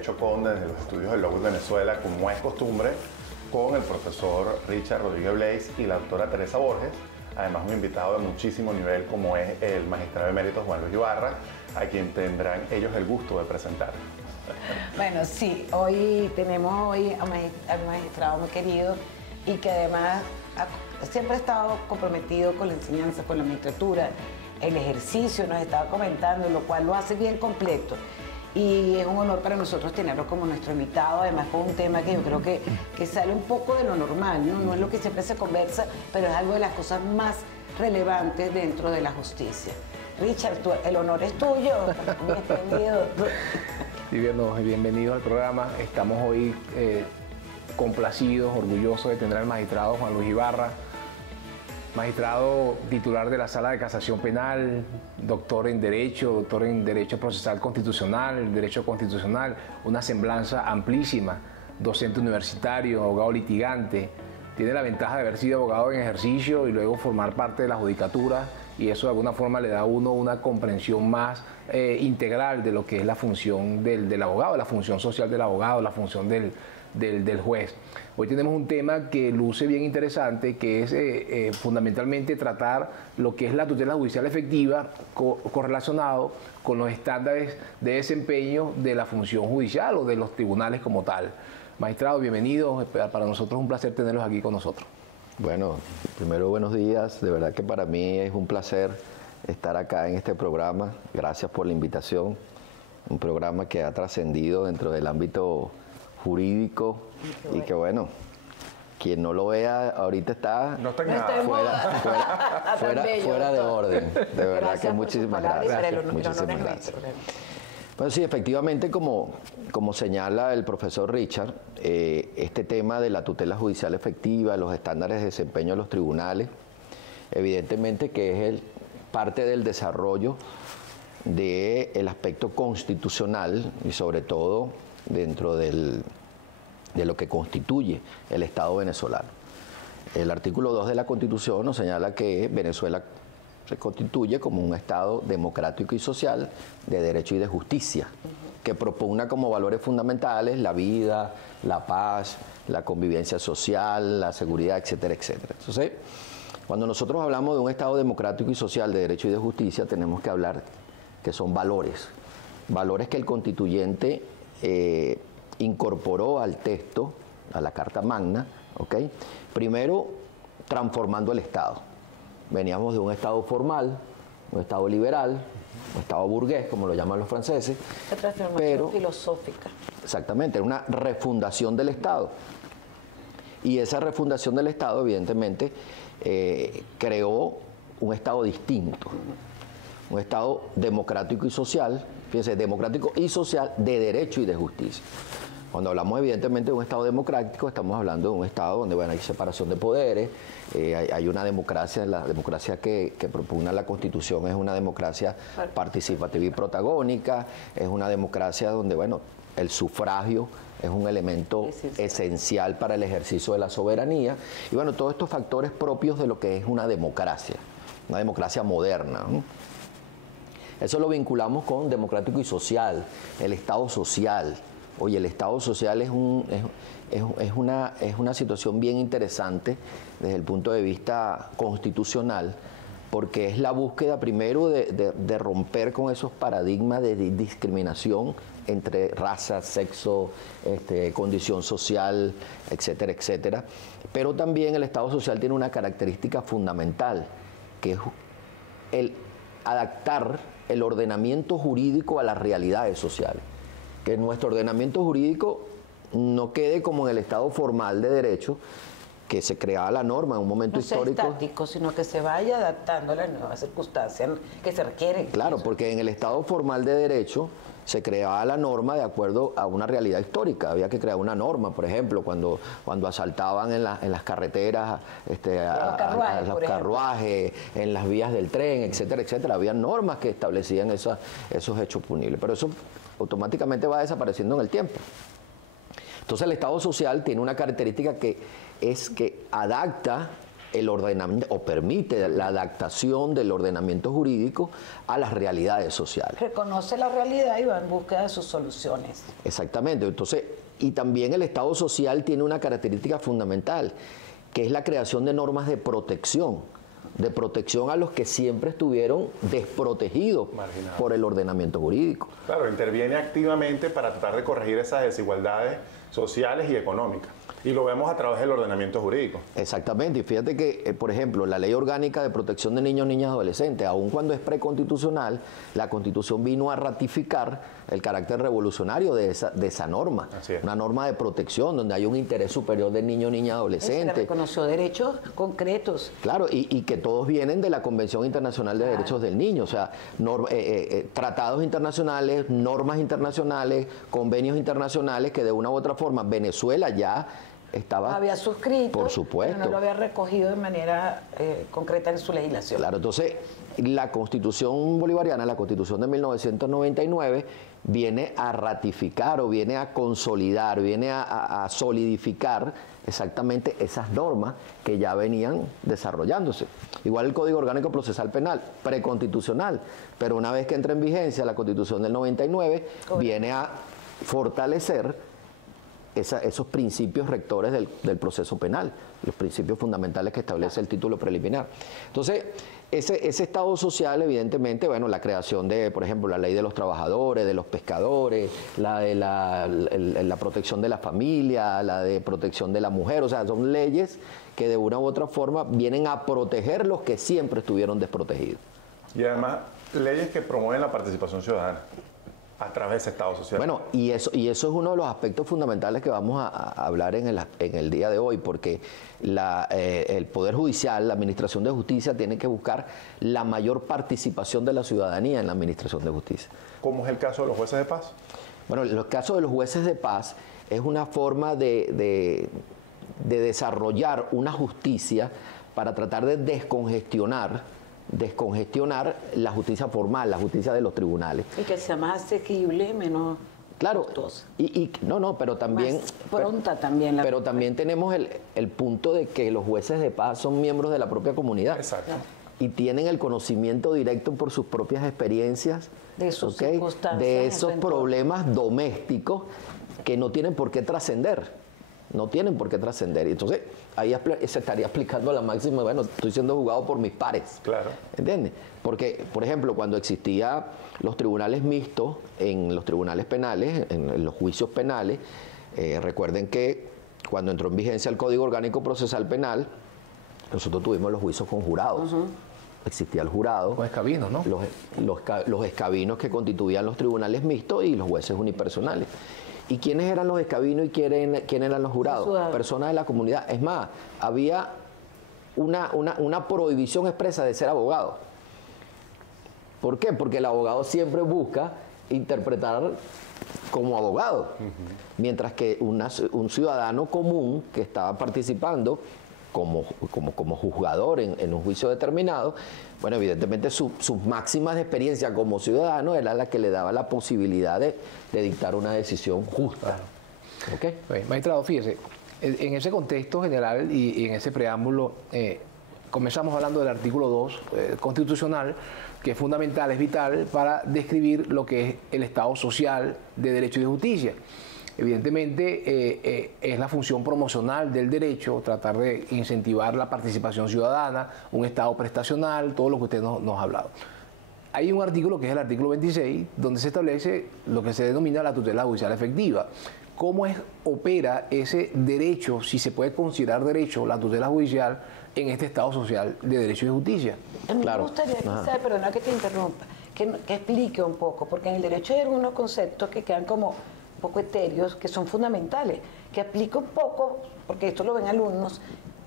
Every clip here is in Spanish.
Derecho CON desde los estudios del Logos Venezuela, como es costumbre, con el profesor Richard Rodríguez Blaze y la doctora Teresa Borges. Además, un invitado de muchísimo nivel como es el magistrado emérito Juan Luis Ibarra, a quien tendrán ellos el gusto de presentar. Bueno, sí, hoy tenemos al magistrado muy querido y que además siempre ha estado comprometido con la enseñanza, con la magistratura, el ejercicio, nos estaba comentando, lo cual lo hace bien completo. Y es un honor para nosotros tenerlo como nuestro invitado, además con un tema que yo creo que sale un poco de lo normal, ¿no? No es lo que siempre se conversa, pero es algo de las cosas más relevantes dentro de la justicia. Richard, el honor es tuyo, mi extendido. Bienvenidos al programa. Estamos hoy complacidos, orgullosos de tener al magistrado Juan Luis Ibarra, magistrado titular de la Sala de Casación Penal, doctor en Derecho Procesal Constitucional, Derecho Constitucional, una semblanza amplísima, docente universitario, abogado litigante. Tiene la ventaja de haber sido abogado en ejercicio y luego formar parte de la judicatura, y eso de alguna forma le da a uno una comprensión más integral de lo que es la función del abogado, la función social del abogado, la función del juez. Hoy tenemos un tema que luce bien interesante, que es fundamentalmente tratar lo que es la tutela judicial efectiva correlacionado con los estándares de desempeño de la función judicial o de los tribunales como tal. Magistrado, bienvenido. Para nosotros es un placer tenerlos aquí con nosotros. Bueno, primero buenos días. De verdad que para mí es un placer estar acá en este programa. Gracias por la invitación. Un programa que ha trascendido dentro del ámbito jurídico y que bueno, quien no lo vea ahorita está fuera de orden. De verdad que muchísimas gracias. Muchísimas gracias. Bueno, sí, efectivamente, como señala el profesor Richard, este tema de la tutela judicial efectiva, los estándares de desempeño de los tribunales, evidentemente que es parte del desarrollo del aspecto constitucional y sobre todo dentro de lo que constituye el Estado venezolano. El artículo 2 de la Constitución nos señala que Venezuela se constituye como un Estado democrático y social de derecho y de justicia, que propugna como valores fundamentales la vida, la paz, la convivencia social, la seguridad, etcétera, etcétera. Entonces, cuando nosotros hablamos de un Estado democrático y social de derecho y de justicia, tenemos que hablar que son valores que el constituyente incorporó al texto, a la Carta Magna, ¿ok? Primero, transformando el Estado. Veníamos de un Estado formal, un Estado liberal, un Estado burgués, como lo llaman los franceses. La transformación filosófica. Exactamente, era una refundación del Estado. Y esa refundación del Estado, evidentemente, creó un Estado distinto, un Estado democrático y social, fíjense, democrático y social de derecho y de justicia. Cuando hablamos evidentemente de un Estado democrático, estamos hablando de un Estado donde bueno, hay separación de poderes, hay una democracia, la democracia que propugna la Constitución es una democracia participativa y protagónica, es una democracia donde bueno, el sufragio es un elemento esencial para el ejercicio de la soberanía, y bueno, todos estos factores propios de lo que es una democracia moderna, ¿no? Eso lo vinculamos con democrático y social, el Estado social. Oye, el Estado social es una situación bien interesante desde el punto de vista constitucional, porque es la búsqueda primero de romper con esos paradigmas de discriminación entre raza, sexo, condición social, etcétera, etcétera. Pero también el Estado social tiene una característica fundamental, que es el adaptar el ordenamiento jurídico a las realidades sociales. Que nuestro ordenamiento jurídico no quede como en el Estado formal de derecho, que se creaba la norma en un momento histórico. No sea estático, sino que se vaya adaptando a las nuevas circunstancias que se requieren. Claro, porque en el Estado formal de derecho se creaba la norma de acuerdo a una realidad histórica. Había que crear una norma, por ejemplo, cuando asaltaban en las carreteras a los carruajes, en las vías del tren, etcétera, etcétera. Había normas que establecían esos hechos punibles, pero eso automáticamente va desapareciendo en el tiempo. Entonces el Estado social tiene una característica que es que adapta el ordenamiento o permite la adaptación del ordenamiento jurídico a las realidades sociales. Reconoce la realidad y va en búsqueda de sus soluciones. Exactamente. Entonces, y también el Estado social tiene una característica fundamental, que es la creación de normas de protección a los que siempre estuvieron desprotegidos por el ordenamiento jurídico. Claro, interviene activamente para tratar de corregir esas desigualdades sociales y económicas. Y lo vemos a través del ordenamiento jurídico. Exactamente, y fíjate que, por ejemplo, la Ley Orgánica de Protección de Niños, Niñas y Adolescentes, aun cuando es preconstitucional, la Constitución vino a ratificar el carácter revolucionario de esa norma. Una norma de protección donde hay un interés superior del niño, niña, adolescente. Se reconoció derechos concretos. Claro, y que todos vienen de la Convención Internacional de Derechos del Niño, o sea, tratados internacionales, normas internacionales, convenios internacionales que de una u otra forma Venezuela ya había suscrito, por supuesto, pero no lo había recogido de manera concreta en su legislación. Claro, entonces la Constitución bolivariana, la Constitución de 1999, viene a ratificar o viene a consolidar, viene a solidificar exactamente esas normas que ya venían desarrollándose. Igual el Código Orgánico Procesal Penal, preconstitucional, pero una vez que entra en vigencia la Constitución del 99, viene a fortalecer esos principios rectores del proceso penal, los principios fundamentales que establece el título preliminar. Entonces, ese Estado social, evidentemente, bueno, la creación de, por ejemplo, la ley de los trabajadores, de los pescadores, la de la protección de la familia, la de protección de la mujer, o sea, son leyes que de una u otra forma vienen a proteger los que siempre estuvieron desprotegidos. Y además, leyes que promueven la participación ciudadana a través de ese Estado social. Bueno, y eso es uno de los aspectos fundamentales que vamos a hablar en el día de hoy, porque el Poder Judicial, la Administración de Justicia, tiene que buscar la mayor participación de la ciudadanía en la Administración de Justicia. ¿Cómo es el caso de los jueces de paz? Bueno, el caso de los jueces de paz es una forma de desarrollar una justicia para tratar de descongestionar la justicia formal, la justicia de los tribunales. Y que sea más asequible, menos costosa. Pero también... Más pronta también. Pero también tenemos el punto de que los jueces de paz son miembros de la propia comunidad. Exacto. Y tienen el conocimiento directo por sus propias experiencias de sus circunstancias, de esos problemas domésticos que no tienen por qué trascender. No tienen por qué trascender. Y entonces ahí se estaría aplicando la máxima, bueno, estoy siendo juzgado por mis pares. Claro. ¿Entiendes? Porque, por ejemplo, cuando existían los tribunales mixtos en los tribunales penales, en los juicios penales, recuerden que cuando entró en vigencia el Código Orgánico Procesal Penal, nosotros tuvimos los juicios con jurados. Existía el jurado. Los escabinos, ¿no? Los escabinos que constituían los tribunales mixtos y los jueces unipersonales. ¿Y quiénes eran los escabinos y quiénes eran los jurados? Personas de la comunidad. Es más, había una prohibición expresa de ser abogado. ¿Por qué? Porque el abogado siempre busca interpretar como abogado, mientras que un ciudadano común que estaba participando como juzgador en un juicio determinado, bueno, evidentemente sus máximas de experiencia como ciudadano era la que le daba la posibilidad de dictar una decisión justa. ¿Okay? Magistrado, fíjese, en ese contexto general y en ese preámbulo, comenzamos hablando del artículo 2 constitucional, que es fundamental, es vital para describir lo que es el Estado social de derecho y de justicia. Evidentemente es la función promocional del derecho, tratar de incentivar la participación ciudadana, un Estado prestacional, todo lo que usted nos ha hablado. Hay un artículo que es el artículo 26, donde se establece lo que se denomina la tutela judicial efectiva. ¿Cómo opera ese derecho, si se puede considerar derecho, la tutela judicial en este Estado social de derecho y de justicia? A mí me gustaría, perdona que te interrumpa, que explique un poco, porque en el derecho hay algunos conceptos que quedan como un poco etéreos, que son fundamentales, que aplica un poco, porque esto lo ven alumnos,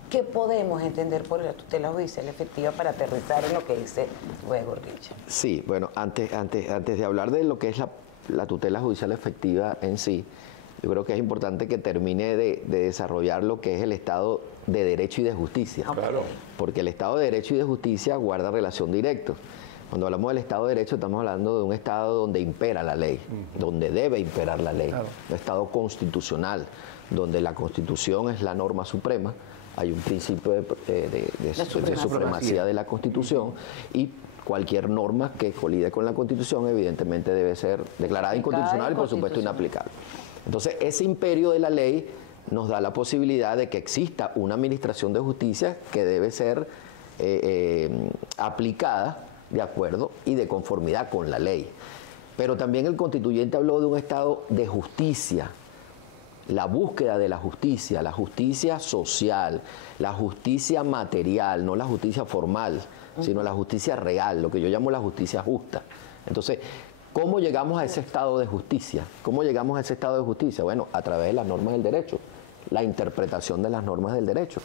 ¿qué podemos entender por la tutela judicial efectiva para aterrizar en lo que dice luego Richard? Sí, bueno, antes de hablar de lo que es la tutela judicial efectiva en sí, yo creo que es importante que termine de desarrollar lo que es el Estado de Derecho y de Justicia. Claro. Porque el Estado de Derecho y de Justicia guarda relación directa. Cuando hablamos del Estado de Derecho estamos hablando de un Estado donde impera la ley, donde debe imperar la ley. Claro. Un Estado constitucional, donde la Constitución es la norma suprema, hay un principio de supremacía de la Constitución y cualquier norma que colide con la Constitución evidentemente debe ser declarada inconstitucional y por supuesto inaplicable. Entonces ese imperio de la ley nos da la posibilidad de que exista una administración de justicia que debe ser aplicada de acuerdo y de conformidad con la ley. Pero también el constituyente habló de un estado de justicia, la búsqueda de la justicia social, la justicia material, no la justicia formal, sino la justicia real, lo que yo llamo la justicia justa. Entonces, ¿cómo llegamos a ese estado de justicia? ¿Cómo llegamos a ese estado de justicia? Bueno, a través de las normas del derecho, la interpretación de las normas del derecho.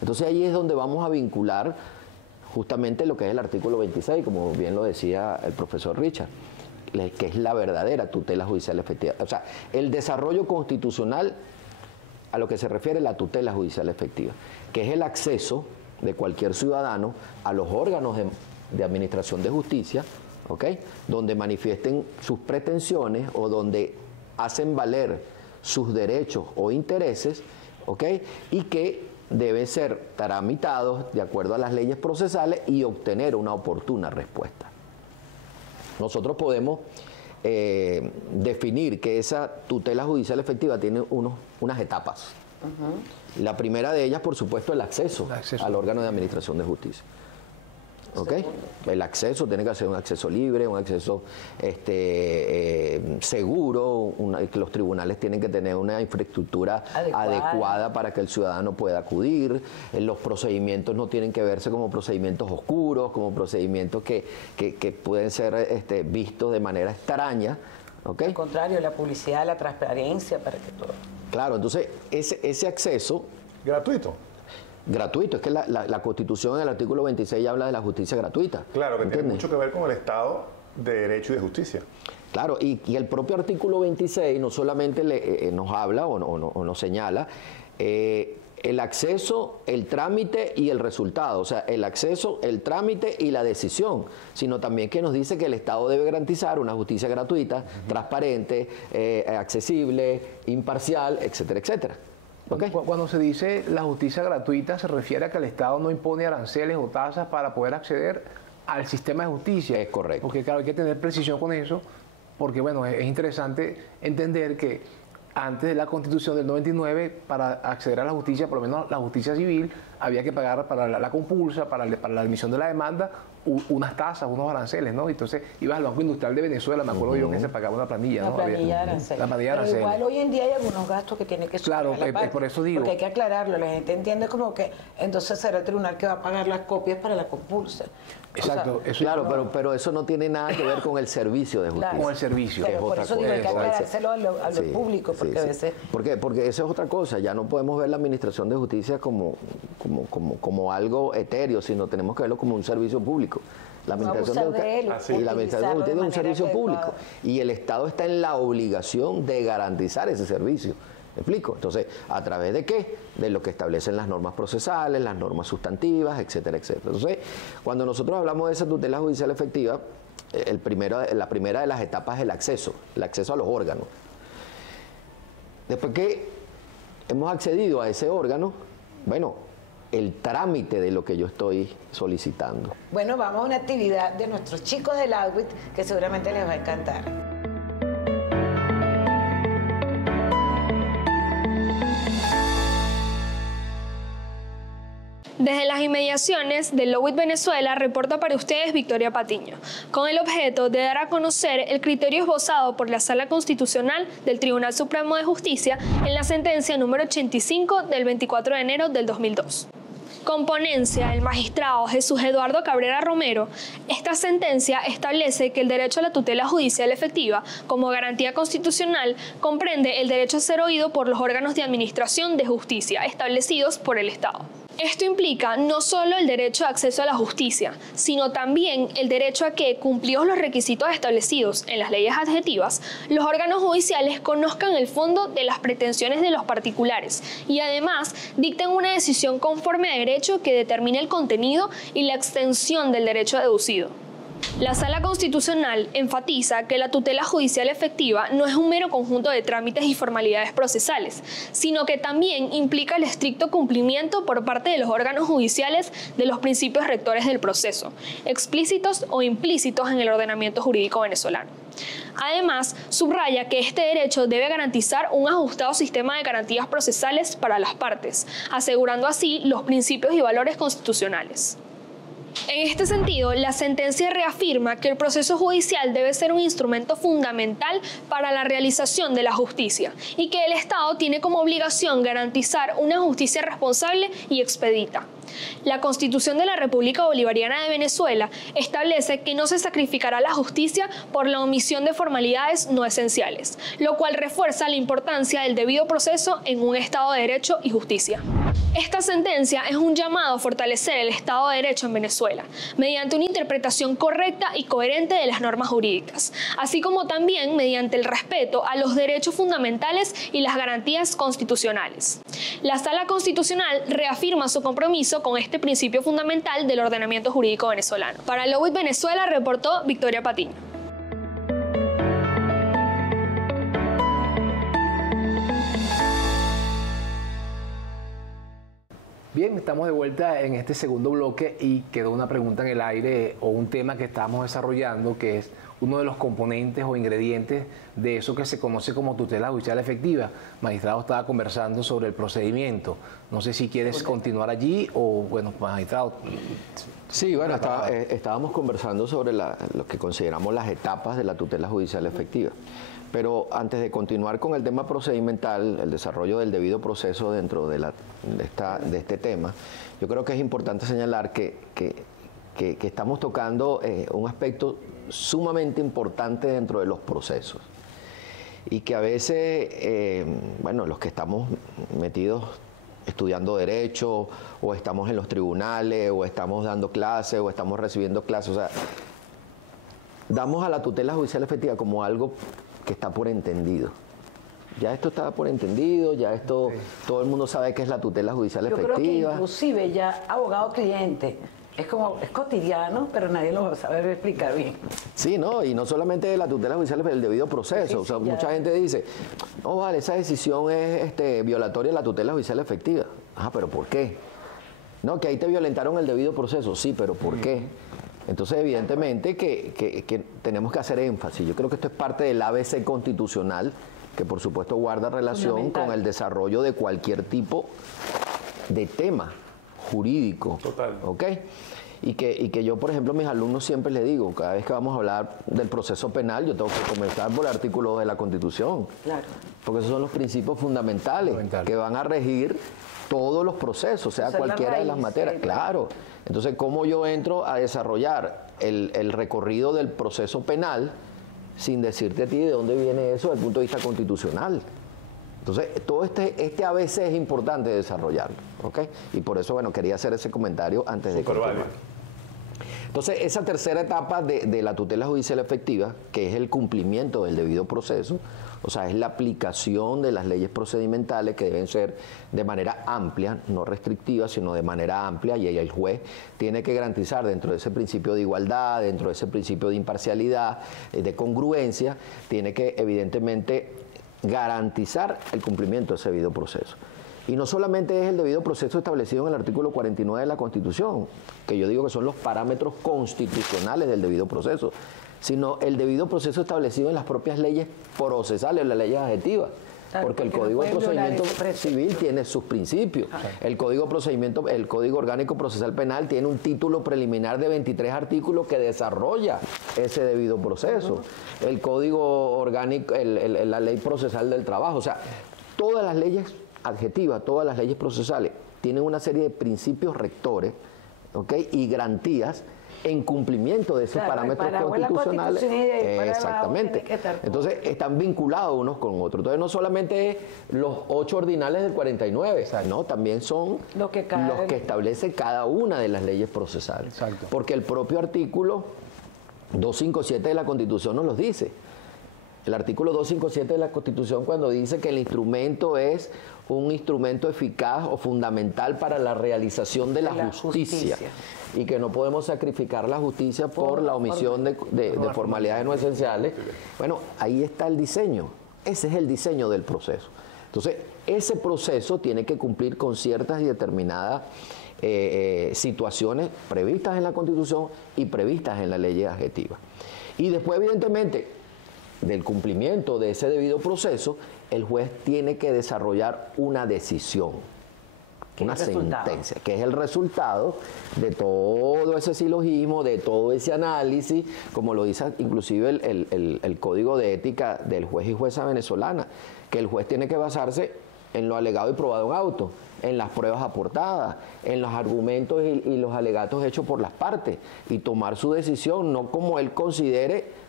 Entonces ahí es donde vamos a vincular justamente lo que es el artículo 26, como bien lo decía el profesor Richard, que es la verdadera tutela judicial efectiva. O sea, el desarrollo constitucional a lo que se refiere la tutela judicial efectiva, que es el acceso de cualquier ciudadano a los órganos de administración de justicia, ¿ok?, donde manifiesten sus pretensiones o donde hacen valer sus derechos o intereses, ¿ok?, y que deben ser tramitados de acuerdo a las leyes procesales y obtener una oportuna respuesta. Nosotros podemos definir que esa tutela judicial efectiva tiene unas etapas. La primera de ellas, por supuesto, el acceso al órgano de administración de justicia. ¿Ok? El acceso tiene que ser un acceso libre, un acceso seguro, los tribunales tienen que tener una infraestructura adecuada para que el ciudadano pueda acudir, los procedimientos no tienen que verse como procedimientos oscuros, como procedimientos que pueden ser vistos de manera extraña. ¿Okay? Al contrario, la publicidad, la transparencia, para que todo. Claro, entonces ese acceso... Gratuito. Gratuito, es que la Constitución en el artículo 26 habla de la justicia gratuita. Claro, que tiene mucho que ver con el Estado de Derecho y de Justicia. Claro, y el propio artículo 26 no solamente nos habla o nos señala el acceso, el trámite y el resultado, o sea, el acceso, el trámite y la decisión, sino también que nos dice que el Estado debe garantizar una justicia gratuita, transparente, accesible, imparcial, etcétera, etcétera. ¿Okay? Cuando se dice la justicia gratuita, se refiere a que el Estado no impone aranceles o tasas para poder acceder al sistema de justicia. Es correcto. Porque claro, hay que tener precisión con eso, porque bueno, es interesante entender que antes de la Constitución del 99, para acceder a la justicia, por lo menos la justicia civil, había que pagar para la compulsa, para la admisión de la demanda, unas tasas, unos aranceles, ¿no? Entonces ibas al Banco Industrial de Venezuela, me acuerdo yo que se pagaba una planilla, ¿no? La planilla de aranceles. La planilla de aranceles. Pero igual hoy en día hay algunos gastos que tienen que claro, por eso digo. Porque hay que aclararlo, la gente entiende como que entonces será el tribunal que va a pagar las copias para la compulsa. Exacto. O sea, eso claro, pero eso no tiene nada que ver con el servicio de justicia. Claro. Con el servicio. Pero por eso digo, hay que aclarárselo a lo público, porque a veces... Porque esa es otra cosa, ya no podemos ver la administración de justicia como algo etéreo, sino tenemos que verlo como un servicio público. La administración de justicia es un servicio público y el Estado está en la obligación de garantizar ese servicio. ¿Me explico? Entonces, ¿a través de qué? De lo que establecen las normas procesales, las normas sustantivas, etcétera, etcétera. Entonces, cuando nosotros hablamos de esa tutela judicial efectiva, la primera de las etapas es el acceso a los órganos. Después que hemos accedido a ese órgano, bueno, el trámite de lo que yo estoy solicitando. Bueno, vamos a una actividad de nuestros chicos del ADWIT que seguramente les va a encantar. Desde las inmediaciones del LOWIT Venezuela reporta para ustedes Victoria Patiño, con el objeto de dar a conocer el criterio esbozado por la Sala Constitucional del Tribunal Supremo de Justicia en la sentencia número 85 del 24 de enero del 2002. Con ponencia del magistrado Jesús Eduardo Cabrera Romero, esta sentencia establece que el derecho a la tutela judicial efectiva, como garantía constitucional, comprende el derecho a ser oído por los órganos de administración de justicia establecidos por el Estado. Esto implica no solo el derecho de acceso a la justicia, sino también el derecho a que, cumplidos los requisitos establecidos en las leyes adjetivas, los órganos judiciales conozcan el fondo de las pretensiones de los particulares y además dicten una decisión conforme a derecho que determine el contenido y la extensión del derecho deducido. La Sala Constitucional enfatiza que la tutela judicial efectiva no es un mero conjunto de trámites y formalidades procesales, sino que también implica el estricto cumplimiento por parte de los órganos judiciales de los principios rectores del proceso, explícitos o implícitos en el ordenamiento jurídico venezolano. Además, subraya que este derecho debe garantizar un ajustado sistema de garantías procesales para las partes, asegurando así los principios y valores constitucionales. En este sentido, la sentencia reafirma que el proceso judicial debe ser un instrumento fundamental para la realización de la justicia y que el Estado tiene como obligación garantizar una justicia responsable y expedita. La Constitución de la República Bolivariana de Venezuela establece que no se sacrificará la justicia por la omisión de formalidades no esenciales, lo cual refuerza la importancia del debido proceso en un Estado de Derecho y justicia. Esta sentencia es un llamado a fortalecer el Estado de Derecho en Venezuela, mediante una interpretación correcta y coherente de las normas jurídicas, así como también mediante el respeto a los derechos fundamentales y las garantías constitucionales. La Sala Constitucional reafirma su compromiso con este principio fundamental del ordenamiento jurídico venezolano. Para LOWIT Venezuela reportó Victoria Patiño. Bien, estamos de vuelta en este segundo bloque y quedó una pregunta en el aire o un tema que estamos desarrollando que es uno de los componentes o ingredientes de eso que se conoce como tutela judicial efectiva. Magistrado estaba conversando sobre el procedimiento. No sé si quieres continuar allí o, bueno, magistrado. Sí, bueno, estábamos conversando sobre lo que consideramos las etapas de la tutela judicial efectiva. Pero antes de continuar con el tema procedimental, el desarrollo del debido proceso dentro de este tema, yo creo que es importante señalar que estamos tocando un aspecto sumamente importante dentro de los procesos y que a veces, bueno, los que estamos metidos estudiando derecho o estamos en los tribunales o estamos dando clases o estamos recibiendo clases, o sea, damos a la tutela judicial efectiva como algo que está por entendido. Ya esto está por entendido, ya esto, todo el mundo sabe qué es la tutela judicial efectiva. Yo creo que inclusive ya abogado-cliente es cotidiano, pero nadie lo va a saber explicar bien. Sí, ¿no? Y no solamente la tutela judicial, pero el debido proceso. Sí, o sea, mucha gente dice, no, vale, esa decisión es violatoria de la tutela judicial efectiva. Ajá, ¿pero por qué? No, que ahí te violentaron el debido proceso. Sí, ¿pero por qué? Entonces, evidentemente que tenemos que hacer énfasis. Yo creo que esto es parte del ABC constitucional, que por supuesto guarda relación con el desarrollo de cualquier tipo de tema jurídico. Total. ¿Ok? Y que yo, por ejemplo, a mis alumnos siempre les digo, cada vez que vamos a hablar del proceso penal, yo tengo que comenzar por el artículo 2 de la Constitución. Claro. Porque esos son los principios fundamentales que van a regir todos los procesos, sea cualquiera de las materias. Claro. Entonces, ¿cómo yo entro a desarrollar el recorrido del proceso penal sin decirte a ti de dónde viene eso desde el punto de vista constitucional? Entonces, todo este ABC es importante desarrollarlo, ¿ok? Y por eso, bueno, quería hacer ese comentario antes de continuar. Entonces, esa tercera etapa de la tutela judicial efectiva, que es el cumplimiento del debido proceso, o sea, es la aplicación de las leyes procedimentales que deben ser de manera amplia, no restrictiva, sino de manera amplia, y ahí el juez tiene que garantizar dentro de ese principio de igualdad, dentro de ese principio de imparcialidad, de congruencia, tiene que evidentemente garantizar el cumplimiento de ese debido proceso. Y no solamente es el debido proceso establecido en el artículo 49 de la Constitución, que yo digo que son los parámetros constitucionales del debido proceso, sino el debido proceso establecido en las propias leyes procesales, las leyes adjetivas. Claro, porque el Código de Procedimiento Civil tiene sus principios. El Código Orgánico Procesal Penal tiene un título preliminar de 23 artículos que desarrolla ese debido proceso. El Código Orgánico, la Ley Procesal del Trabajo, o sea, todas las leyes adjetivas, todas las leyes procesales tienen una serie de principios rectores, ¿ok? Y garantías en cumplimiento de esos parámetros constitucionales. Exactamente. Entonces, están vinculados unos con otros. Entonces, no solamente es los 8 ordinales del 49, no, también son los que establece cada una de las leyes procesales. Exacto. Porque el propio artículo 257 de la Constitución nos los dice. El artículo 257 de la Constitución, cuando dice que el instrumento es un instrumento eficaz o fundamental para la realización de la justicia y que no podemos sacrificar la justicia por la omisión de formalidades no esenciales. Bueno, ahí está el diseño. Ese es el diseño del proceso. Entonces, ese proceso tiene que cumplir con ciertas y determinadas situaciones previstas en la Constitución y previstas en la ley adjetiva. Y después, evidentemente, del cumplimiento de ese debido proceso, el juez tiene que desarrollar una decisión, una sentencia, que es el resultado de todo ese silogismo, de todo ese análisis, como lo dice inclusive el Código de Ética del juez y jueza venezolana, que el juez tiene que basarse en lo alegado y probado en auto, en las pruebas aportadas, en los argumentos y los alegatos hechos por las partes, y tomar su decisión no como él considere,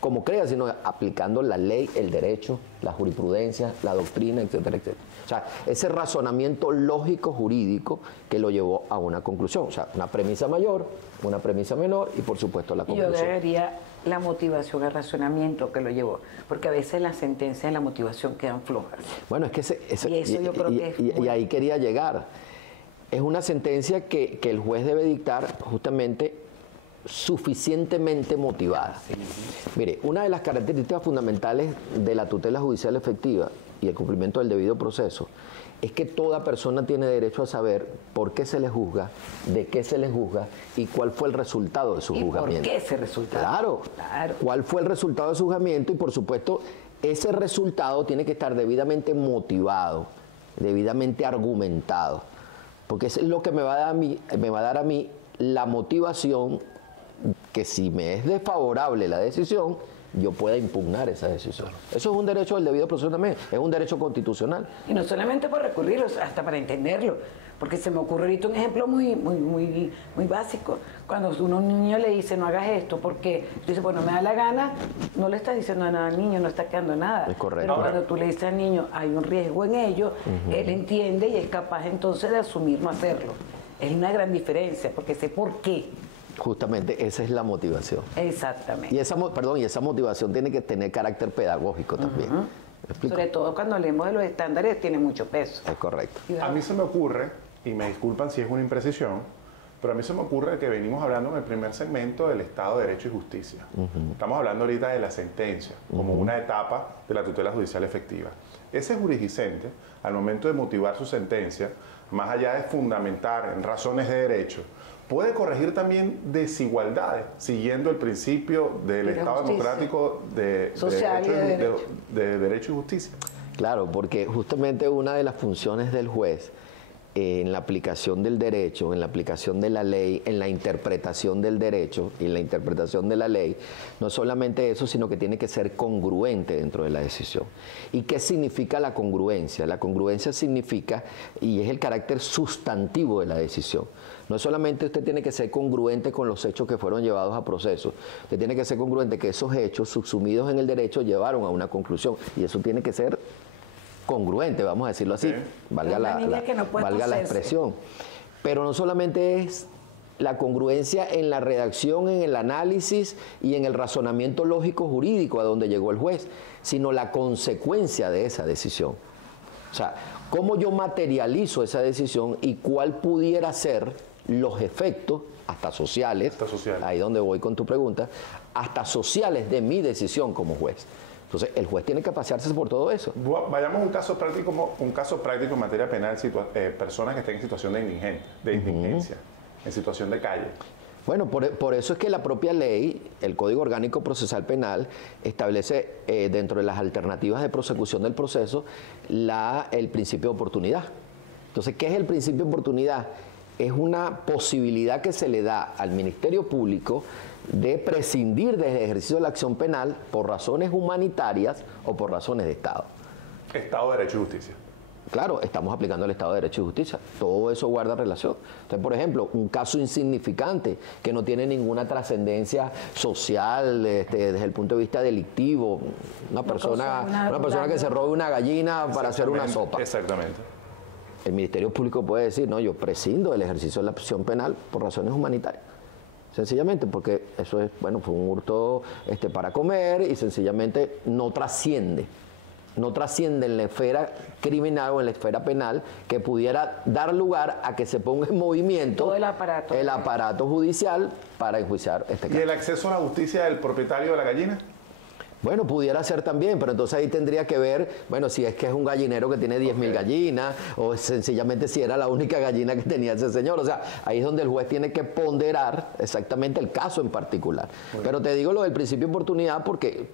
como crea, sino aplicando la ley, el derecho, la jurisprudencia, la doctrina, etcétera, etcétera. O sea, ese razonamiento lógico jurídico que lo llevó a una conclusión. O sea, una premisa mayor, una premisa menor y, por supuesto, la conclusión. Yo agregaría la motivación, el razonamiento que lo llevó, porque a veces las sentencias y la motivación quedan flojas. Bueno, es que y ahí quería llegar. Es una sentencia que el juez debe dictar justamente suficientemente motivada. Sí. Mire, una de las características fundamentales de la tutela judicial efectiva y el cumplimiento del debido proceso es que toda persona tiene derecho a saber por qué se le juzga, de qué se le juzga y cuál fue el resultado de su juzgamiento. ¿Por qué ese resultado? Claro. ¿Cuál fue el resultado de su juzgamiento? Y por supuesto, ese resultado tiene que estar debidamente motivado, debidamente argumentado, porque eso es lo que me va a dar a mí la motivación que, si me es desfavorable la decisión, yo pueda impugnar esa decisión. Eso es un derecho del debido proceso también, es un derecho constitucional. Y no solamente por recurrirlo, hasta para entenderlo, porque se me ocurre ahorita un ejemplo muy básico. Cuando uno a un niño le dice, no hagas esto, porque dice, bueno, me da la gana, no le estás diciendo nada al niño, no está quedando nada. Es correcto. Pero cuando tú le dices al niño, hay un riesgo en ello, él entiende y es capaz entonces de asumir no hacerlo. Es una gran diferencia, porque sé por qué. Justamente esa es la motivación. Exactamente. Y esa motivación tiene que tener carácter pedagógico también. Sobre todo cuando hablemos de los estándares, tiene mucho peso. Es correcto. A mí se me ocurre, y me disculpan si es una imprecisión, pero a mí se me ocurre que venimos hablando en el primer segmento del Estado de Derecho y Justicia. Estamos hablando ahorita de la sentencia, como una etapa de la tutela judicial efectiva. Ese jurisdicente, al momento de motivar su sentencia, más allá de fundamentar en razones de derecho, puede corregir también desigualdades, siguiendo el principio del Estado democrático de derecho y justicia. Claro, porque justamente una de las funciones del juez en la aplicación del derecho, en la aplicación de la ley, en la interpretación del derecho y en la interpretación de la ley, no solamente eso, sino que tiene que ser congruente dentro de la decisión. ¿Y qué significa la congruencia? La congruencia significa, y es el carácter sustantivo de la decisión. No es solamente usted tiene que ser congruente con los hechos que fueron llevados a proceso, usted tiene que ser congruente que esos hechos subsumidos en el derecho llevaron a una conclusión, y eso tiene que ser congruente, vamos a decirlo así, valga la expresión. Pero no solamente es la congruencia en la redacción, en el análisis y en el razonamiento lógico jurídico a donde llegó el juez, sino la consecuencia de esa decisión. O sea, cómo yo materializo esa decisión y cuál pudiera ser los efectos, hasta sociales, ahí donde voy con tu pregunta, hasta sociales de mi decisión como juez. Entonces, el juez tiene que pasearse por todo eso. Vayamos a un caso práctico en materia penal, personas que estén en situación de indigencia, en situación de calle. Bueno, por eso es que la propia ley, el Código Orgánico Procesal Penal, establece dentro de las alternativas de prosecución del proceso el principio de oportunidad. Entonces, ¿qué es el principio de oportunidad? Es una posibilidad que se le da al Ministerio Público de prescindir del ejercicio de la acción penal por razones humanitarias o por razones de Estado. Estado de Derecho y Justicia. Claro, estamos aplicando el Estado de Derecho y Justicia. Todo eso guarda relación. Entonces, por ejemplo, un caso insignificante que no tiene ninguna trascendencia social desde el punto de vista delictivo. Una persona que se robe una gallina para hacer una sopa. Exactamente. El Ministerio Público puede decir, no, yo prescindo del ejercicio de la acción penal por razones humanitarias. Sencillamente porque eso es, bueno, fue un hurto para comer y sencillamente no trasciende en la esfera criminal o en la esfera penal que pudiera dar lugar a que se ponga en movimiento todo el aparato judicial para enjuiciar este caso. ¿Y el acceso a la justicia del propietario de la gallina? Bueno, pudiera ser también, pero entonces ahí tendría que ver, bueno, si es que es un gallinero que tiene 10.000 gallinas o sencillamente si era la única gallina que tenía ese señor. O sea, ahí es donde el juez tiene que ponderar exactamente el caso en particular. Pero te digo lo del principio de oportunidad porque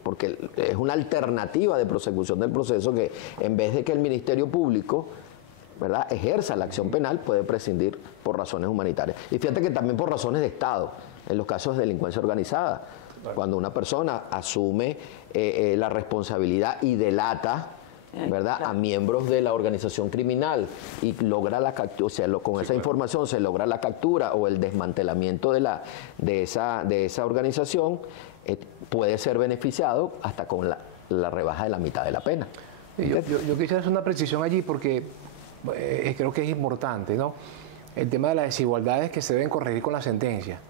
es una alternativa de prosecución del proceso que en vez de que el Ministerio Público, ¿verdad?, ejerza la acción penal, puede prescindir por razones humanitarias. Y fíjate que también por razones de Estado, en los casos de delincuencia organizada. Cuando una persona asume la responsabilidad y delata, ¿verdad?, a miembros de la organización criminal y logra la captura, o sea, con esa información se logra la captura o el desmantelamiento de esa organización, puede ser beneficiado hasta con la rebaja de la mitad de la pena. Yo quisiera hacer una precisión allí porque creo que es importante, ¿no? El tema de las desigualdades que se deben corregir con la sentencia.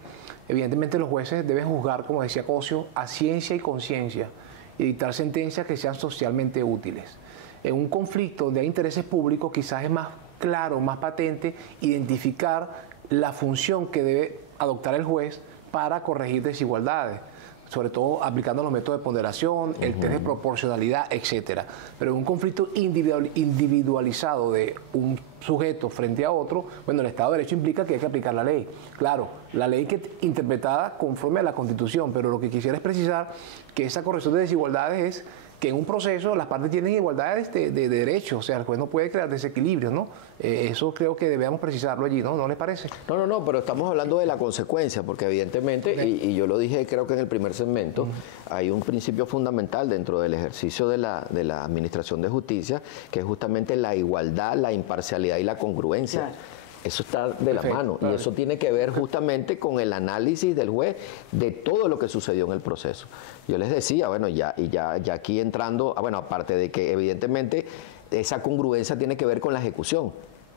Evidentemente los jueces deben juzgar, como decía Cosio, a ciencia y conciencia y dictar sentencias que sean socialmente útiles. En un conflicto donde hay intereses públicos quizás es más claro, más patente, identificar la función que debe adoptar el juez para corregir desigualdades, sobre todo aplicando los métodos de ponderación, el test de proporcionalidad, etcétera. Pero en un conflicto individualizado de un sujeto frente a otro, bueno, el Estado de Derecho implica que hay que aplicar la ley. Claro, la ley interpretada conforme a la Constitución, pero lo que quisiera es precisar que esa corrección de desigualdades es que en un proceso las partes tienen igualdades de derechos, o sea, el juez no puede crear desequilibrios, ¿no? Eso creo que debemos precisarlo allí, ¿no? ¿No les parece? No, pero estamos hablando de la consecuencia, porque evidentemente, y yo lo dije creo que en el primer segmento, hay un principio fundamental dentro del ejercicio de la administración de justicia, que es justamente la igualdad, la imparcialidad y la congruencia. Claro. Eso está de la mano, claro. Y eso tiene que ver justamente con el análisis del juez de todo lo que sucedió en el proceso. Yo les decía, bueno, ya aquí entrando, bueno, aparte de que evidentemente esa congruencia tiene que ver con la ejecución,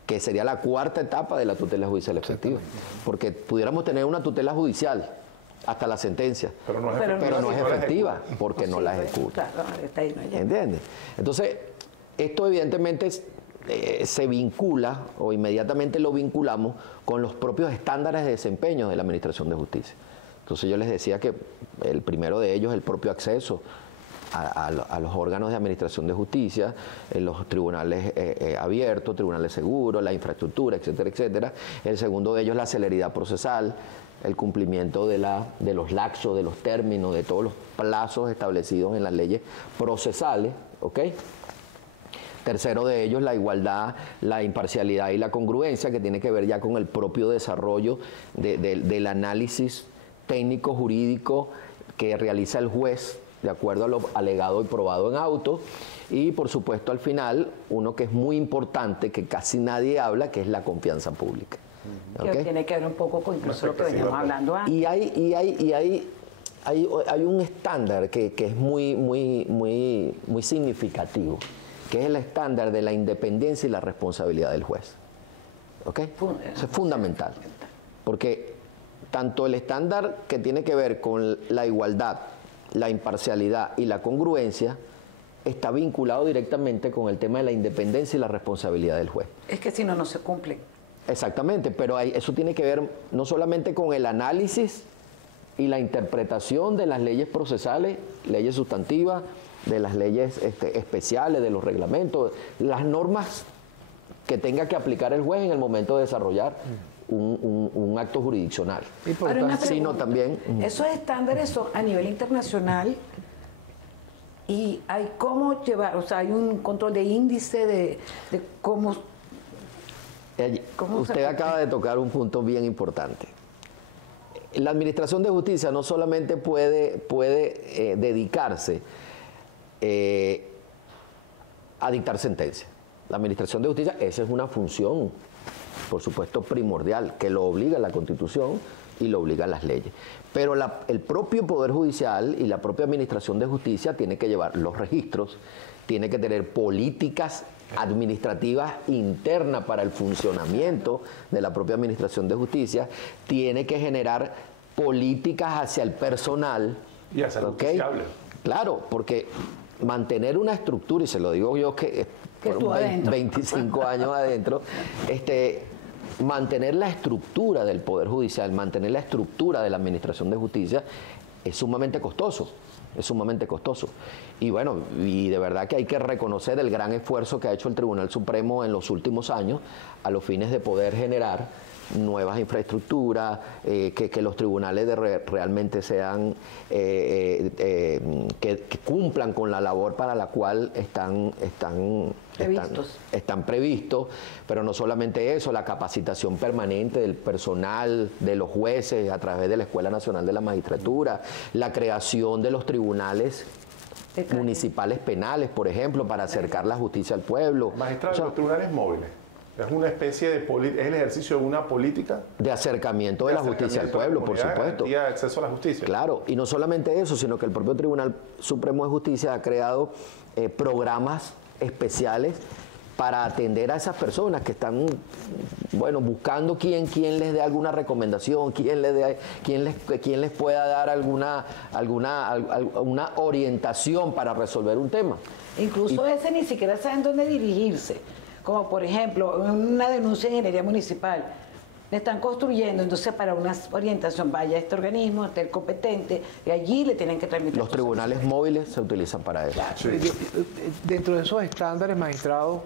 que sería la cuarta etapa de la tutela judicial efectiva, porque pudiéramos tener una tutela judicial hasta la sentencia, pero no es efectiva porque no la ejecuta. ¿Entiendes? Entonces, esto evidentemente se vincula o inmediatamente lo vinculamos con los propios estándares de desempeño de la Administración de Justicia. Entonces yo les decía que el primero de ellos es el propio acceso a los órganos de Administración de Justicia, los tribunales abiertos, tribunales seguros, la infraestructura, etcétera, etcétera. El segundo de ellos es la celeridad procesal, el cumplimiento de los laxos, de los términos, de todos los plazos establecidos en las leyes procesales, ¿ok? Tercero de ellos, la igualdad, la imparcialidad y la congruencia, que tiene que ver ya con el propio desarrollo del análisis técnico jurídico que realiza el juez de acuerdo a lo alegado y probado en auto. Y por supuesto al final, uno que es muy importante, que casi nadie habla, que es la confianza pública. ¿Okay? Que tiene que ver un poco con incluso lo que veníamos hablando antes. Y hay un estándar que es muy significativo, que es el estándar de la independencia y la responsabilidad del juez. ¿Ok? Eso es fundamental. Porque tanto el estándar que tiene que ver con la igualdad, la imparcialidad y la congruencia está vinculado directamente con el tema de la independencia y la responsabilidad del juez. Es que si no, no se cumple. Exactamente, pero eso tiene que ver no solamente con el análisis y la interpretación de las leyes procesales, leyes sustantivas, de las leyes especiales, de los reglamentos, las normas que tenga que aplicar el juez en el momento de desarrollar un acto jurisdiccional. Sino también esos estándares son a nivel internacional y hay cómo llevar, o sea, hay un control de índice de cómo usted acaba de tocar un punto bien importante. La Administración de Justicia no solamente puede dedicarse a dictar sentencias. La Administración de Justicia, esa es una función, por supuesto, primordial, que lo obliga la Constitución y lo obligan las leyes. Pero el propio Poder Judicial y la propia Administración de Justicia tiene que llevar los registros, tiene que tener políticas administrativas internas para el funcionamiento de la propia Administración de Justicia, tiene que generar políticas hacia el personal. Y hacia el justiciable. Claro, porque mantener una estructura, y se lo digo yo que fueron 25 años adentro, mantener la estructura del Poder Judicial, mantener la estructura de la Administración de Justicia es sumamente costoso. Es sumamente costoso. Y bueno, y de verdad que hay que reconocer el gran esfuerzo que ha hecho el Tribunal Supremo en los últimos años a los fines de poder generar nuevas infraestructuras, que los tribunales realmente sean, que cumplan con la labor para la cual están previstos, pero no solamente eso, la capacitación permanente del personal, de los jueces a través de la Escuela Nacional de la Magistratura, la creación de los tribunales municipales penales, por ejemplo, para acercar la justicia al pueblo. Magistrado, los tribunales móviles. Es una especie de es el ejercicio de una política de acercamiento de la justicia al pueblo, por supuesto. Y acceso a la justicia. Claro, y no solamente eso, sino que el propio Tribunal Supremo de Justicia ha creado programas especiales para atender a esas personas que están, bueno, buscando quién les dé alguna recomendación, quién les pueda dar alguna orientación para resolver un tema. Incluso ese ni siquiera saben dónde dirigirse. Como por ejemplo, una denuncia de ingeniería municipal. Le están construyendo, entonces para una orientación vaya a este organismo, este competente, y allí le tienen que tramitar. Los tribunales móviles se utilizan para eso. Claro. Sí. Dentro de esos estándares, magistrado,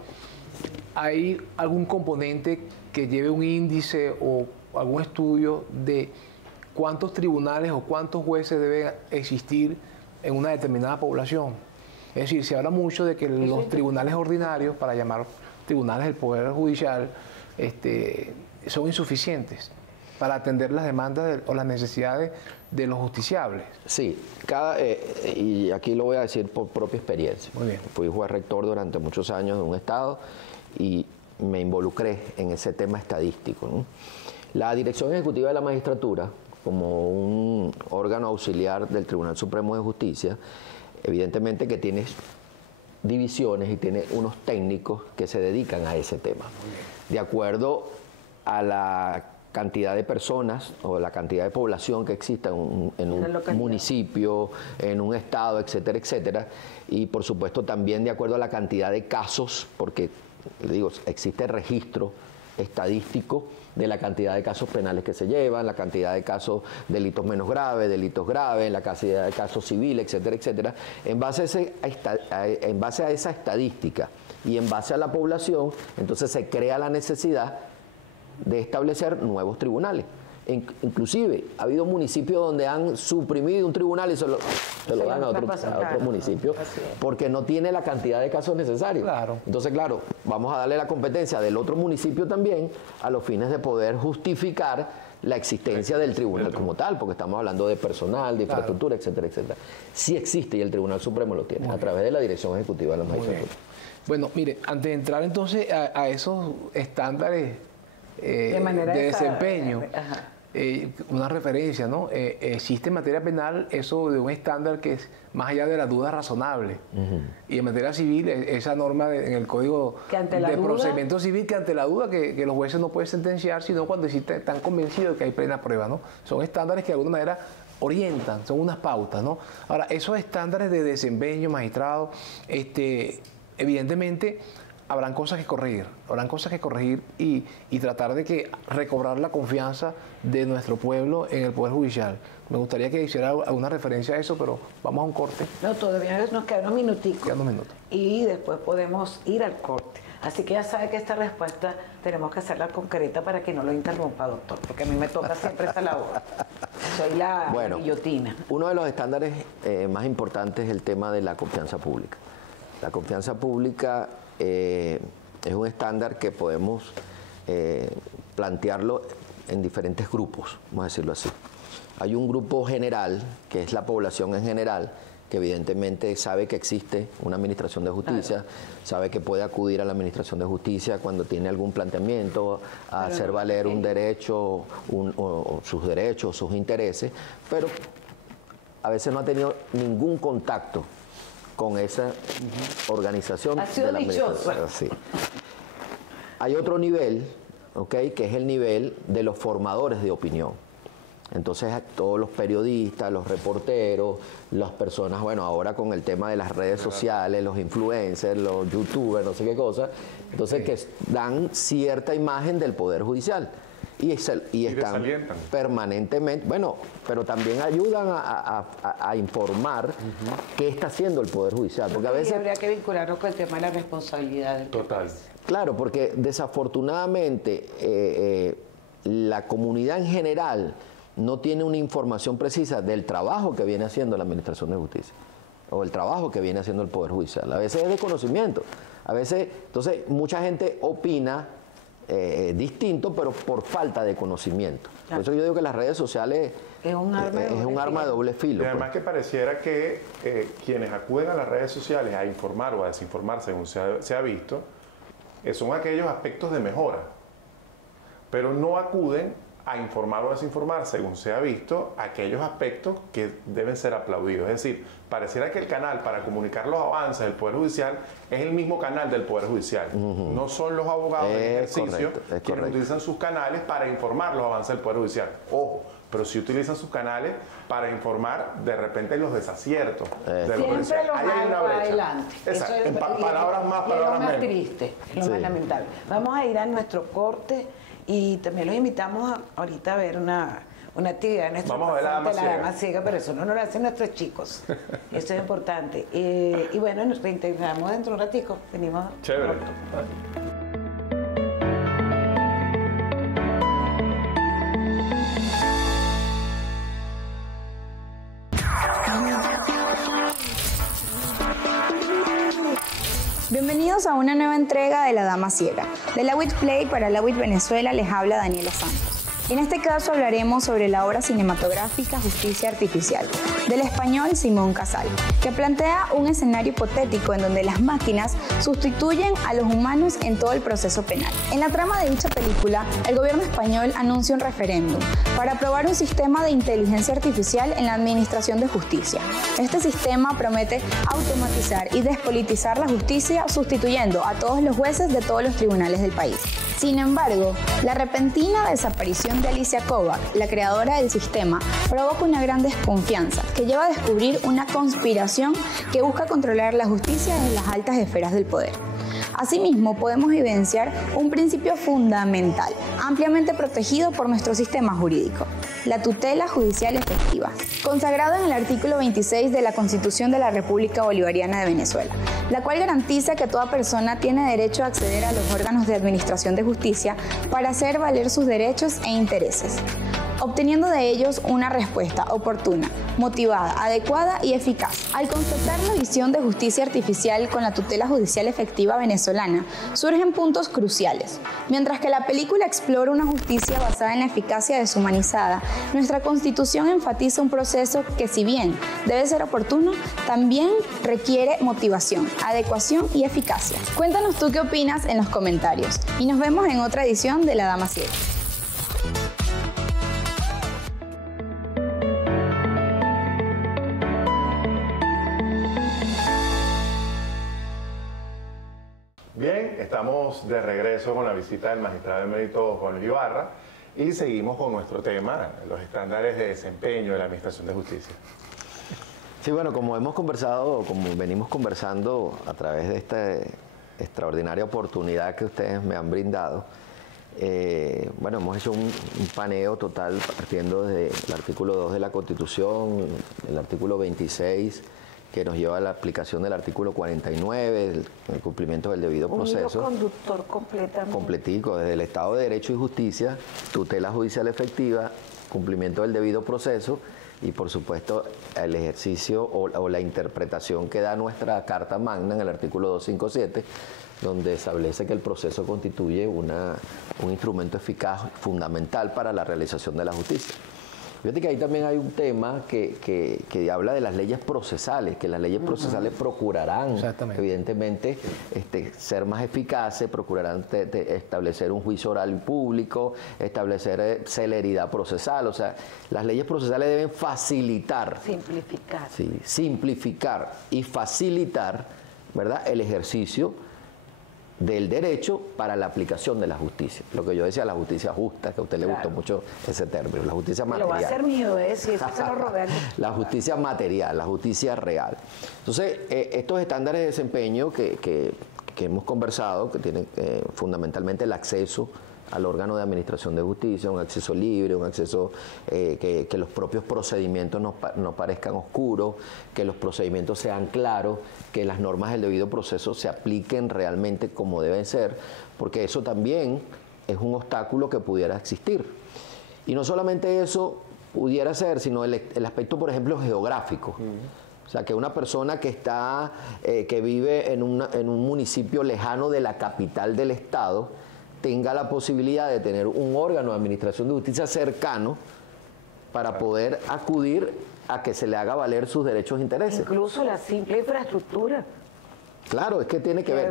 ¿hay algún componente que lleve un índice o algún estudio de cuántos tribunales o cuántos jueces deben existir en una determinada población? Es decir, se habla mucho de que los tribunales ordinarios, para llamar tribunales del Poder Judicial, son insuficientes para atender las demandas o las necesidades de los justiciables. Sí, y aquí lo voy a decir por propia experiencia. Muy bien. Fui juez rector durante muchos años de un estado y me involucré en ese tema estadístico, ¿no? La Dirección Ejecutiva de la Magistratura, como un órgano auxiliar del Tribunal Supremo de Justicia, evidentemente que tiene divisiones y tiene unos técnicos que se dedican a ese tema. De acuerdo a la cantidad de personas o la cantidad de población que exista en un municipio, en un estado, etcétera, etcétera. Y por supuesto también de acuerdo a la cantidad de casos, porque digo, existe registro estadístico de la cantidad de casos penales que se llevan, la cantidad de casos delitos menos graves, delitos graves, la cantidad de casos civiles, etcétera, etcétera. En base a esa estadística y en base a la población, entonces se crea la necesidad de establecer nuevos tribunales. Inclusive ha habido municipios donde han suprimido un tribunal y se lo dan a otro municipio porque no tiene la cantidad de casos necesarios. Claro. Entonces, claro, vamos a darle la competencia del otro municipio también a los fines de poder justificar la existencia del tribunal como tal, porque estamos hablando de personal, de infraestructura, etcétera, etcétera. Sí existe y el Tribunal Supremo lo tiene a través de la Dirección Ejecutiva de la Magistratura. Bueno, mire, antes de entrar entonces a esos estándares de desempeño, una referencia, ¿no? Existe en materia penal eso de un estándar que es más allá de la duda razonable. Y en materia civil, esa norma en el Código de Procedimiento Civil, que ante la duda que los jueces no pueden sentenciar, sino cuando están convencidos de que hay plena prueba, ¿no? Son estándares que de alguna manera orientan, son unas pautas, ¿no? Ahora, esos estándares de desempeño, magistrado, evidentemente habrán cosas que corregir y tratar de recobrar la confianza de nuestro pueblo en el Poder Judicial. Me gustaría que hiciera alguna referencia a eso, pero vamos a un corte. No, todavía nos quedan unos minuticos. Quedan 2 minutos. Y después podemos ir al corte. Así que ya sabe que esta respuesta tenemos que hacerla concreta para que no lo interrumpa, doctor, porque a mí me toca siempre esa labor. Soy la guillotina. Uno de los estándares más importantes es el tema de la confianza pública. La confianza pública es un estándar que podemos plantearlo en diferentes grupos, vamos a decirlo así. Hay un grupo general, que es la población en general, que evidentemente sabe que existe una administración de justicia, sabe que puede acudir a la administración de justicia cuando tiene algún planteamiento, a hacer valer un derecho, o sus derechos, sus intereses, pero a veces no ha tenido ningún contacto con esa organización de la administración. Sí. Hay otro nivel, ¿okay?, que es el nivel de los formadores de opinión. Entonces, todos los periodistas, los reporteros, las personas, bueno, ahora con el tema de las redes sociales, los influencers, los youtubers, no sé qué cosa, entonces que dan cierta imagen del Poder Judicial. Y están permanentemente, bueno, pero también ayudan a informar qué está haciendo el Poder Judicial. Porque a veces habría que vincularlo con el tema de la responsabilidad del Total. Claro, porque desafortunadamente la comunidad en general no tiene una información precisa del trabajo que viene haciendo la Administración de Justicia o el trabajo que viene haciendo el Poder Judicial. A veces es desconocimiento. A veces, entonces, mucha gente opina distinto, pero por falta de conocimiento. Por eso yo digo que las redes sociales es un arma de doble filo. Y además que pareciera que quienes acuden a las redes sociales a informar o a desinformar, según se ha visto, son aquellos aspectos de mejora, pero no acuden a informar o a desinformar, según se ha visto, aquellos aspectos que deben ser aplaudidos. Es decir, pareciera que el canal para comunicar los avances del Poder Judicial es el mismo canal del Poder Judicial. No son los abogados en ejercicio quienes utilizan sus canales para informar los avances del Poder Judicial. Ojo, pero sí utilizan sus canales para informar de repente los desaciertos del Poder Judicial. Ahí hay una brecha. Adelante. Palabras más, palabras menos. Es lo más triste, es lo más lamentable. Vamos a ir a nuestro corte. Y también los invitamos ahorita a ver una actividad en nuestro Vamos a ver la Dama Ciega, pero eso no lo hacen nuestros chicos. Eso es importante. Y bueno, nos reintegramos dentro de un ratico. Venimos. Chévere. Bienvenidos a una nueva entrega de La Dama Ciega. De La WIT Play para La WIT Venezuela les habla Daniela Santos. En este caso hablaremos sobre la obra cinematográfica Justicia Artificial, del español Simón Casal, que plantea un escenario hipotético en donde las máquinas sustituyen a los humanos en todo el proceso penal. En la trama de dicha película, el gobierno español anuncia un referéndum para aprobar un sistema de inteligencia artificial en la administración de justicia. Este sistema promete automatizar y despolitizar la justicia, sustituyendo a todos los jueces de todos los tribunales del país. Sin embargo, la repentina desaparición de Alicia Kovac, la creadora del sistema, provoca una gran desconfianza que lleva a descubrir una conspiración que busca controlar la justicia desde las altas esferas del poder. Asimismo, podemos evidenciar un principio fundamental, ampliamente protegido por nuestro sistema jurídico: la tutela judicial efectiva, consagrado en el artículo 26 de la Constitución de la República Bolivariana de Venezuela, la cual garantiza que toda persona tiene derecho a acceder a los órganos de administración de justicia para hacer valer sus derechos e intereses, obteniendo de ellos una respuesta oportuna, motivada, adecuada y eficaz. Al constatar la visión de justicia artificial con la tutela judicial efectiva venezolana, surgen puntos cruciales. Mientras que la película explora una justicia basada en la eficacia deshumanizada, nuestra Constitución enfatiza un proceso que, si bien debe ser oportuno, también requiere motivación, adecuación y eficacia. Cuéntanos tú qué opinas en los comentarios y nos vemos en otra edición de La Dama Ciega. Bien, estamos de regreso con la visita del magistrado emérito Juan Luis Ibarra y seguimos con nuestro tema, los estándares de desempeño de la Administración de Justicia. Sí, bueno, como hemos conversado, como venimos conversando a través de esta extraordinaria oportunidad que ustedes me han brindado, bueno, hemos hecho un paneo total partiendo desde el artículo 2 de la Constitución, el artículo 26, que nos lleva a la aplicación del artículo 49, el cumplimiento del debido proceso. Un hilo conductor completamente. Completico, desde el Estado de Derecho y Justicia, tutela judicial efectiva, cumplimiento del debido proceso y, por supuesto, el ejercicio o la interpretación que da nuestra Carta Magna en el artículo 257, donde establece que el proceso constituye un instrumento eficaz fundamental para la realización de la justicia. Fíjate que ahí también hay un tema que habla de las leyes procesales, que las leyes procesales procurarán, evidentemente, ser más eficaces, procurarán establecer un juicio oral y público, establecer celeridad procesal. O sea, las leyes procesales deben facilitar, simplificar y facilitar, ¿verdad?, el ejercicio del derecho para la aplicación de la justicia. Lo que yo decía, la justicia justa, que a usted le gustó mucho ese término, la justicia material. Lo va a hacer mío, si eso se lo robé. La justicia material, la justicia real. Entonces, estos estándares de desempeño que hemos conversado, que tienen fundamentalmente el acceso al órgano de administración de justicia, un acceso libre, un acceso que los propios procedimientos no parezcan oscuros, que los procedimientos sean claros, que las normas del debido proceso se apliquen realmente como deben ser, porque eso también es un obstáculo que pudiera existir. Y no solamente eso pudiera ser, sino el aspecto, por ejemplo, geográfico. O sea, que una persona que vive en un municipio lejano de la capital del estado tenga la posibilidad de tener un órgano de administración de justicia cercano para poder acudir a que se le haga valer sus derechos e intereses. Incluso la simple infraestructura. Claro, es que tiene que ver.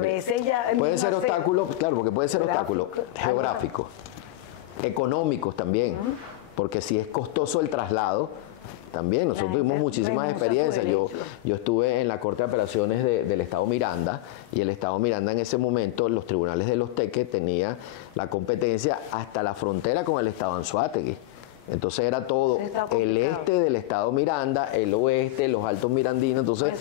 Pueden ser obstáculos, claro, porque pueden ser obstáculos geográficos, económicos también, porque si es costoso el traslado, también. Nosotros tuvimos muchísimas experiencias. Yo estuve en la Corte de Apelaciones del Estado Miranda, y el Estado Miranda en ese momento, los tribunales de Los Teques tenía la competencia hasta la frontera con el Estado Anzoátegui. Entonces era todo el este del Estado Miranda, el oeste, los altos mirandinos. Entonces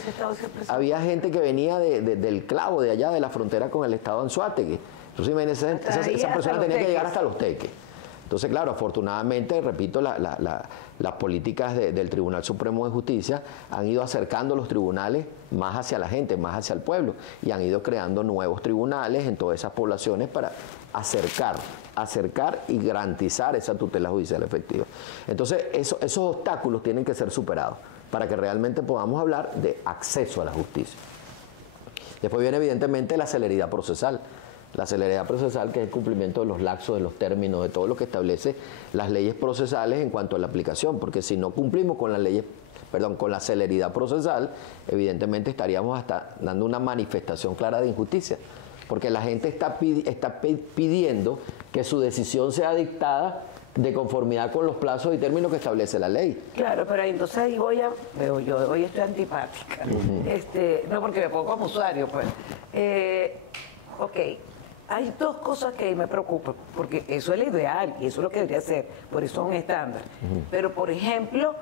había gente que venía del clavo de allá de la frontera con el Estado Anzoátegui. Entonces esa persona tenía que llegar hasta Los Teques. Entonces, claro, afortunadamente, repito, las políticas del Tribunal Supremo de Justicia han ido acercando los tribunales más hacia la gente, más hacia el pueblo, y han ido creando nuevos tribunales en todas esas poblaciones para acercar y garantizar esa tutela judicial efectiva. Entonces, esos obstáculos tienen que ser superados para que realmente podamos hablar de acceso a la justicia. Después viene, evidentemente, la celeridad procesal. La celeridad procesal, que es el cumplimiento de los lapsos, de los términos, de todo lo que establece las leyes procesales en cuanto a la aplicación, porque si no cumplimos con las leyes, con la celeridad procesal, evidentemente estaríamos hasta dando una manifestación clara de injusticia, porque la gente está pidiendo que su decisión sea dictada de conformidad con los plazos y términos que establece la ley. Claro, pero entonces ahí hoy estoy antipática, no porque me pongo como usuario, pues. Ok. Hay dos cosas que me preocupan, porque eso es lo ideal y eso es lo que debería ser, por eso es un estándar. Pero, por ejemplo,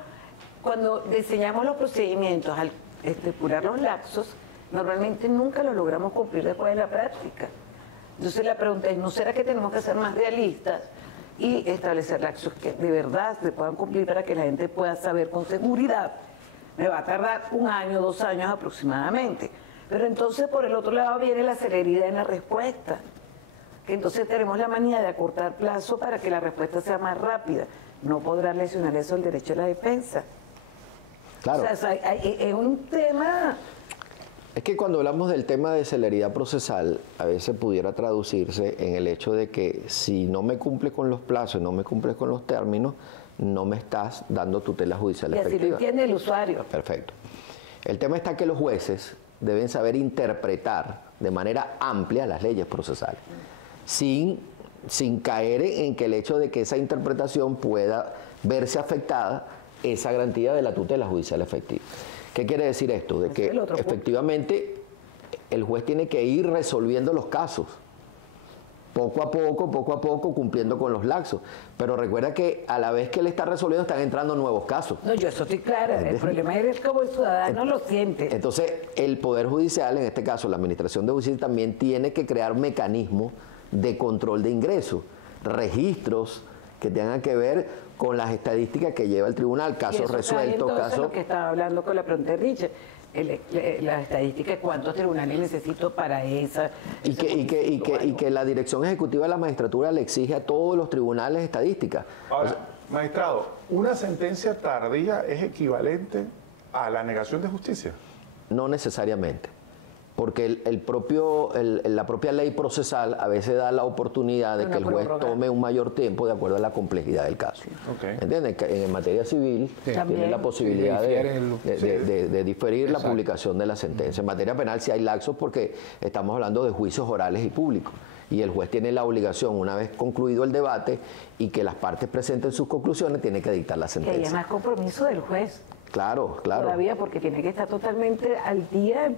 cuando diseñamos los procedimientos al estipular los lapsos, normalmente nunca los logramos cumplir después de la práctica. Entonces la pregunta es, ¿no será que tenemos que ser más realistas y establecer lapsos que de verdad se puedan cumplir para que la gente pueda saber con seguridad? Me va a tardar 1 año, 2 años aproximadamente. Pero entonces por el otro lado viene la celeridad en la respuesta, que entonces tenemos la manía de acortar plazo para que la respuesta sea más rápida. No podrá lesionar eso el derecho a la defensa. Claro. O sea, es un tema... Es que cuando hablamos del tema de celeridad procesal, a veces pudiera traducirse en el hecho de que si no me cumple con los plazos y no me cumples con los términos, no me estás dando tutela judicial efectiva. Y así lo entiende el usuario. Perfecto. El tema está que los jueces deben saber interpretar de manera amplia las leyes procesales, sin caer en que el hecho de que esa interpretación pueda verse afectada esa garantía de la tutela judicial efectiva. ¿Qué quiere decir esto? De que efectivamente el juez tiene que ir resolviendo los casos, poco a poco, cumpliendo con los lapsos. Pero recuerda que a la vez que él está resolviendo, están entrando nuevos casos. No, yo eso estoy clara. El problema es cómo el ciudadano lo siente. Entonces, el Poder Judicial, en este caso la Administración de Justicia, también tiene que crear mecanismos de control de ingresos, registros que tengan que ver con las estadísticas que lleva el tribunal, casos resueltos, casos... lo que estaba hablando con la pregunta de Richard. Las estadísticas, cuántos tribunales necesito para esa... Y que la Dirección Ejecutiva de la Magistratura le exige a todos los tribunales estadísticas. Ahora, magistrado, ¿una sentencia tardía es equivalente a la negación de justicia? No necesariamente, porque la propia ley procesal a veces da la oportunidad de que el juez tome un mayor tiempo de acuerdo a la complejidad del caso. Okay. ¿Entienden? En materia civil tiene la posibilidad de diferir la publicación de la sentencia. En materia penal sí hay lapsos porque estamos hablando de juicios orales y públicos. Y el juez tiene la obligación, una vez concluido el debate y que las partes presenten sus conclusiones, tiene que dictar la sentencia. Que haya más compromiso del juez. Claro. Todavía porque tiene que estar totalmente al día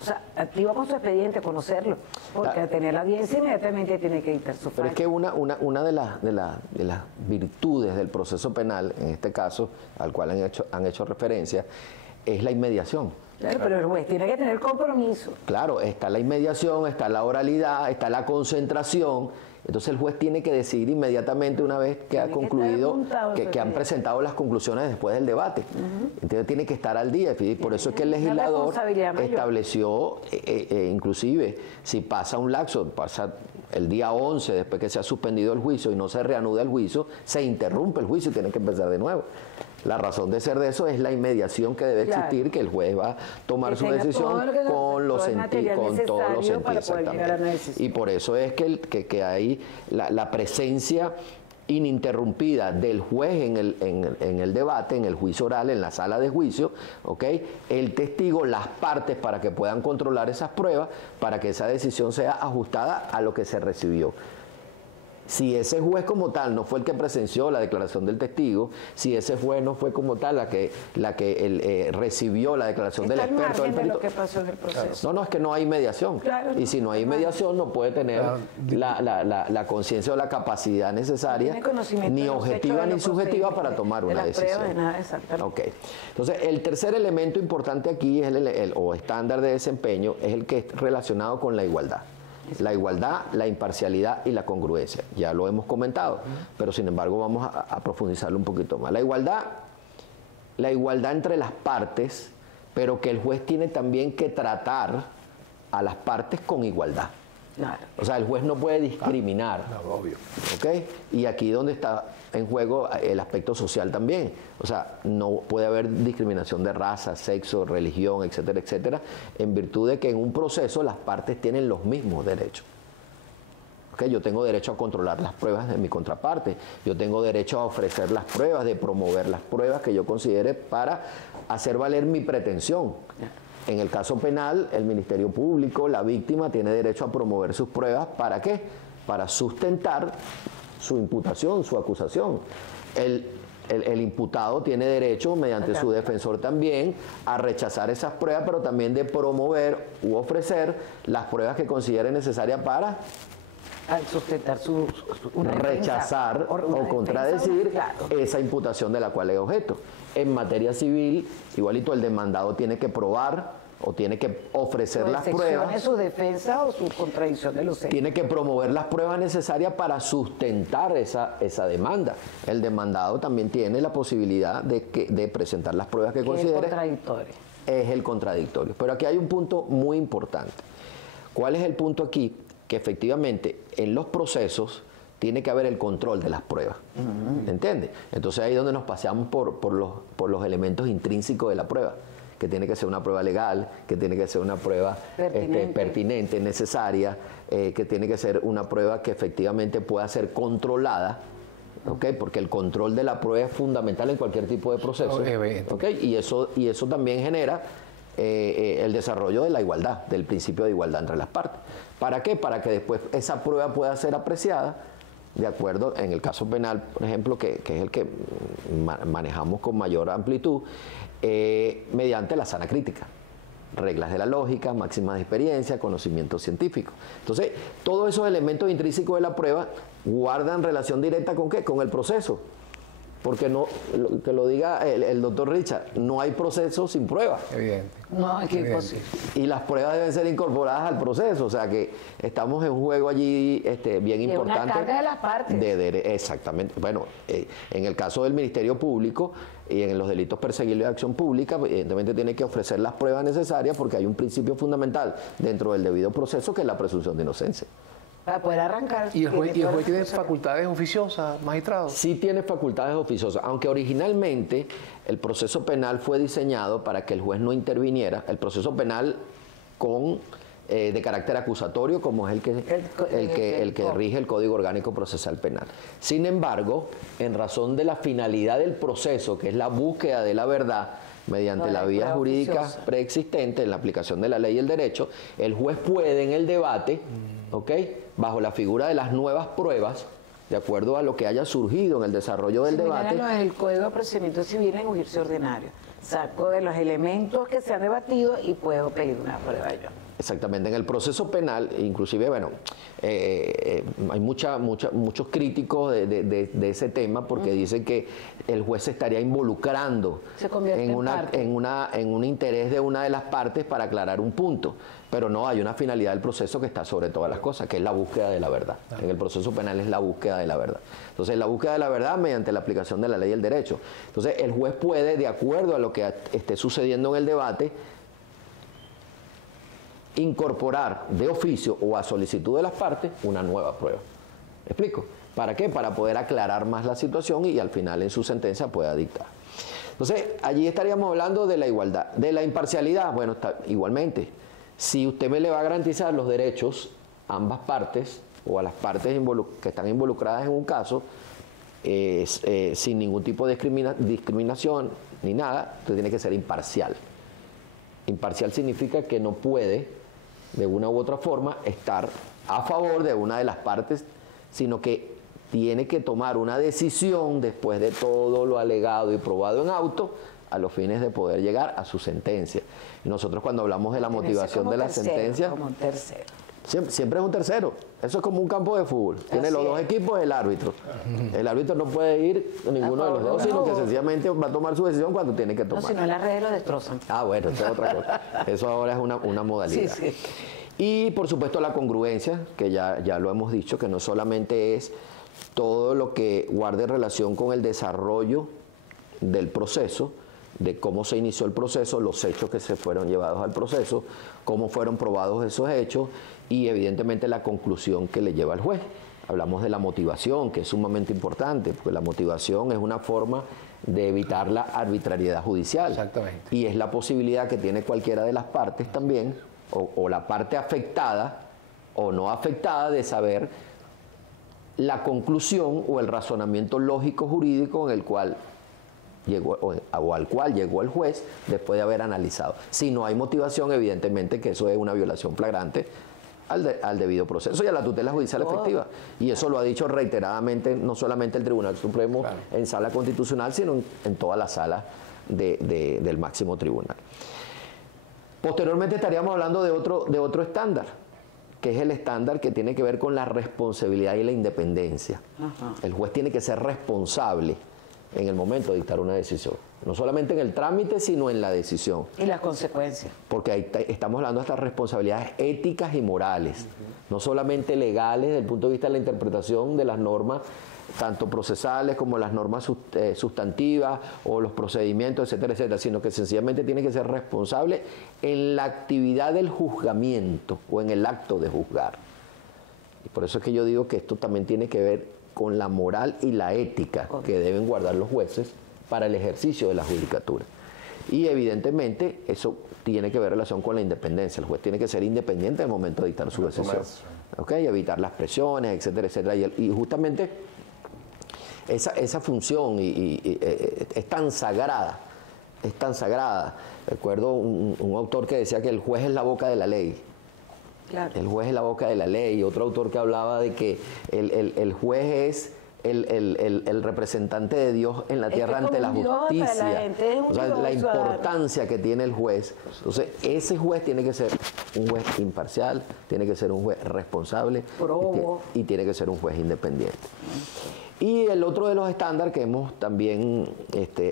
o sea, activa con su expediente, conocerlo, porque al tener la audiencia inmediatamente tiene que dictar su fallo. Pero es que una de las virtudes del proceso penal, en este caso, al cual han hecho referencia, es la inmediación. Claro, pero el juez tiene que tener compromiso. Claro, está la inmediación, está la oralidad, está la concentración. Entonces el juez tiene que decidir inmediatamente una vez que ha concluido, que han presentado las conclusiones después del debate. Entonces tiene que estar al día. Y por eso es que el legislador estableció, inclusive, si pasa un lapso, pasa el día 11, después que se ha suspendido el juicio y no se reanuda el juicio, se interrumpe el juicio y tiene que empezar de nuevo. La razón de ser de eso es la inmediación que debe existir, que el juez va a tomar su decisión con todos los sentidos. Exactamente. Y por eso es que hay la presencia ininterrumpida del juez en el debate, en el juicio oral, en la sala de juicio, ¿ok? El testigo, las partes para que puedan controlar esas pruebas, para que esa decisión sea ajustada a lo que se recibió. Si ese juez como tal no fue el que presenció la declaración del testigo, si ese juez no fue como tal la que recibió la declaración del experto del perito, lo que pasó en el proceso. No, es que no hay mediación. Claro, y si no hay mediación no puede tener la conciencia o la capacidad necesaria, ni objetiva ni subjetiva, para tomar una decisión. Ok. Entonces, el tercer elemento importante aquí es o estándar de desempeño, es el que es relacionado con la igualdad. La igualdad, la imparcialidad y la congruencia. Ya lo hemos comentado, pero sin embargo vamos a profundizarlo un poquito más. La igualdad entre las partes, pero que el juez tiene también que tratar a las partes con igualdad. Claro. O sea, el juez no puede discriminar. Claro, obvio. ¿Ok? Y aquí donde está en juego el aspecto social también. O sea, no puede haber discriminación de raza, sexo, religión, etcétera, etcétera, en virtud de que en un proceso las partes tienen los mismos derechos. ¿Ok? Yo tengo derecho a controlar las pruebas de mi contraparte. Yo tengo derecho a ofrecer las pruebas, de promover las pruebas que yo considere para hacer valer mi pretensión. En el caso penal, el Ministerio Público, la víctima, tiene derecho a promover sus pruebas. ¿Para qué? Para sustentar su imputación, su acusación. El imputado tiene derecho, mediante su defensor también, a rechazar esas pruebas, pero también de promover u ofrecer las pruebas que considere necesarias para sustentar rechazar o contradecir esa imputación de la cual es objeto. En materia civil, igualito, el demandado tiene que probar o tiene que ofrecer las pruebas. Su defensa o su contradicción de los hechos. Tiene que promover las pruebas necesarias para sustentar esa demanda. El demandado también tiene la posibilidad de presentar las pruebas que considere. Es el contradictorio. Es el contradictorio. Pero aquí hay un punto muy importante. ¿Cuál es el punto aquí? Que efectivamente en los procesos tiene que haber el control de las pruebas. ¿Entiendes? Entonces ahí es donde nos paseamos por los elementos intrínsecos de la prueba, que tiene que ser una prueba legal, que tiene que ser una prueba pertinente, necesaria, que tiene que ser una prueba que efectivamente pueda ser controlada, ¿okay? Porque el control de la prueba es fundamental en cualquier tipo de proceso. ¿Okay? Y eso también genera el desarrollo de la igualdad, del principio de igualdad entre las partes. ¿Para qué? Para que después esa prueba pueda ser apreciada de acuerdo, en el caso penal, por ejemplo, que es el que manejamos con mayor amplitud, mediante la sana crítica. Reglas de la lógica, máximas de experiencia, conocimiento científico. Entonces, todos esos elementos intrínsecos de la prueba guardan relación directa ¿con qué? Con el proceso. Porque no, que lo diga el doctor Richard, no hay proceso sin prueba. Evidente. No, es que es imposible. Y las pruebas deben ser incorporadas al proceso, o sea que estamos en un juego allí bien importante. Una carga de las partes. Exactamente. Bueno, en el caso del Ministerio Público y en los delitos perseguibles de acción pública, evidentemente tiene que ofrecer las pruebas necesarias porque hay un principio fundamental dentro del debido proceso que es la presunción de inocencia. Para poder arrancar. ¿Y el juez tiene facultades oficiosas, magistrado? Sí tiene facultades oficiosas, aunque originalmente el proceso penal fue diseñado para que el juez no interviniera. El proceso penal de carácter acusatorio, como es el que rige el Código Orgánico Procesal Penal. Sin embargo, en razón de la finalidad del proceso, que es la búsqueda de la verdad, mediante la vía jurídica preexistente, en la aplicación de la ley y el derecho, el juez puede en el debate, ¿ok?, bajo la figura de las nuevas pruebas, de acuerdo a lo que haya surgido en el desarrollo del debate. El Código de Procedimiento Civil en un juicio ordinario. saco de los elementos que se han debatido y puedo pedir una prueba yo. Exactamente, en el proceso penal, inclusive, bueno, hay muchos críticos de ese tema porque dicen que el juez se estaría involucrando en un interés de una de las partes para aclarar un punto, pero no, hay una finalidad del proceso que está sobre todas las cosas, que es la búsqueda de la verdad. En el proceso penal es la búsqueda de la verdad. Entonces, la búsqueda de la verdad mediante la aplicación de la ley y el derecho. Entonces, el juez puede, de acuerdo a lo que esté sucediendo en el debate, incorporar de oficio o a solicitud de las partes una nueva prueba. ¿Me explico? ¿Para qué? Para poder aclarar más la situación y al final en su sentencia pueda dictar. Entonces, allí estaríamos hablando de la igualdad. De la imparcialidad, bueno, igualmente, si usted me le va a garantizar los derechos a ambas partes o a las partes que están involucradas en un caso, sin ningún tipo de discriminación ni nada, usted tiene que ser imparcial. Imparcial significa que no puede, de una u otra forma, estar a favor de una de las partes, sino que tiene que tomar una decisión después de todo lo alegado y probado en auto, a los fines de poder llegar a su sentencia. Y nosotros cuando hablamos de la motivación de la sentencia, como un tercero. Siempre es un tercero. Eso es como un campo de fútbol. Tiene los dos equipos, el árbitro. El árbitro no puede ir a ninguno de los dos, sino que sencillamente va a tomar su decisión cuando tiene que tomar. No, si no, las redes lo destrozan. Ah, bueno, eso es otra cosa. Eso ahora es una modalidad. Sí. Y, por supuesto, la congruencia, que ya lo hemos dicho, que no solamente es todo lo que guarde relación con el desarrollo del proceso, de cómo se inició el proceso, los hechos que se fueron llevados al proceso, cómo fueron probados esos hechos y evidentemente la conclusión que le lleva al juez. Hablamos de la motivación, que es sumamente importante, porque la motivación es una forma de evitar la arbitrariedad judicial. Exactamente. Y es la posibilidad que tiene cualquiera de las partes también, o la parte afectada o no afectada, de saber la conclusión o el razonamiento lógico jurídico en el cual llegó, o al cual llegó el juez después de haber analizado. Si no hay motivación, evidentemente que eso es una violación flagrante al debido proceso y a la tutela judicial efectiva. Y eso lo ha dicho reiteradamente no solamente el Tribunal Supremo en sala constitucional, sino en toda la sala del máximo tribunal. Posteriormente estaríamos hablando de otro estándar, que es el estándar que tiene que ver con la responsabilidad y la independencia. El juez tiene que ser responsable en el momento de dictar una decisión. No solamente en el trámite, sino en la decisión. Y las consecuencias. Porque ahí estamos hablando de estas responsabilidades éticas y morales, no solamente legales desde el punto de vista de la interpretación de las normas, tanto procesales como las normas sustantivas o los procedimientos, etcétera, etcétera, sino que sencillamente tiene que ser responsable en la actividad del juzgamiento o en el acto de juzgar. Y por eso es que yo digo que esto también tiene que ver con la moral y la ética que deben guardar los jueces para el ejercicio de la judicatura. Y evidentemente eso tiene que ver relación con la independencia. El juez tiene que ser independiente al momento de dictar su decisión. ¿Okay? Evitar las presiones, etcétera, etcétera. Y justamente esa función es tan sagrada, Recuerdo un autor que decía que el juez es la boca de la ley. Claro. El juez es la boca de la ley. Otro autor que hablaba de que el juez es el representante de Dios en la tierra ante la justicia. O sea, la importancia que tiene el juez. Entonces, ese juez tiene que ser un juez imparcial, tiene que ser un juez responsable y tiene que ser un juez independiente. Y el otro de los estándares que hemos también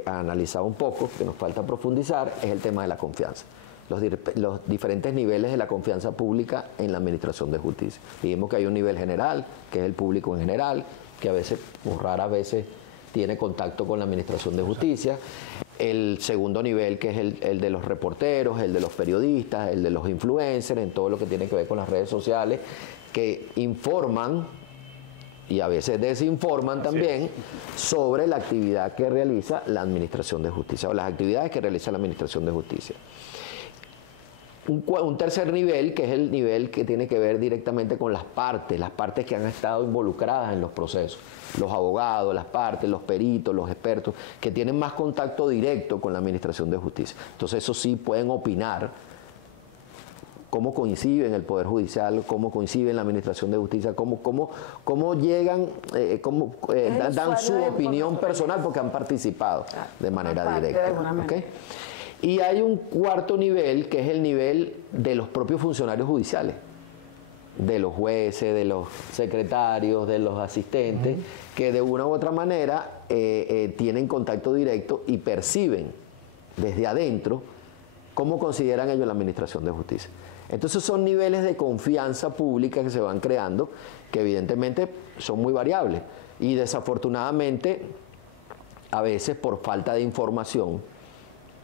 analizado un poco, que nos falta profundizar, es el tema de la confianza. Los diferentes niveles de la confianza pública en la administración de justicia. Dijimos que hay un nivel general, que es el público en general, que a veces, o raras veces, tiene contacto con la administración de justicia. El segundo nivel, que es el de los reporteros, el de los periodistas, el de los influencers, en todo lo que tiene que ver con las redes sociales, que informan y a veces desinforman también sobre la actividad que realiza la administración de justicia o las actividades que realiza la administración de justicia. Un tercer nivel, que es el nivel que tiene que ver directamente con las partes que han estado involucradas en los procesos, los abogados, las partes, los peritos, los expertos, que tienen más contacto directo con la administración de justicia. Entonces, eso sí pueden opinar cómo coinciden el Poder Judicial, cómo coinciden la Administración de Justicia, cómo llegan, dan su opinión personal porque han participado de manera directa. ¿Okay? Y hay un cuarto nivel, que es el nivel de los propios funcionarios judiciales, de los jueces, de los secretarios, de los asistentes, que de una u otra manera tienen contacto directo y perciben desde adentro cómo consideran ellos la administración de justicia. Entonces son niveles de confianza pública que se van creando, que evidentemente son muy variables y desafortunadamente a veces por falta de información,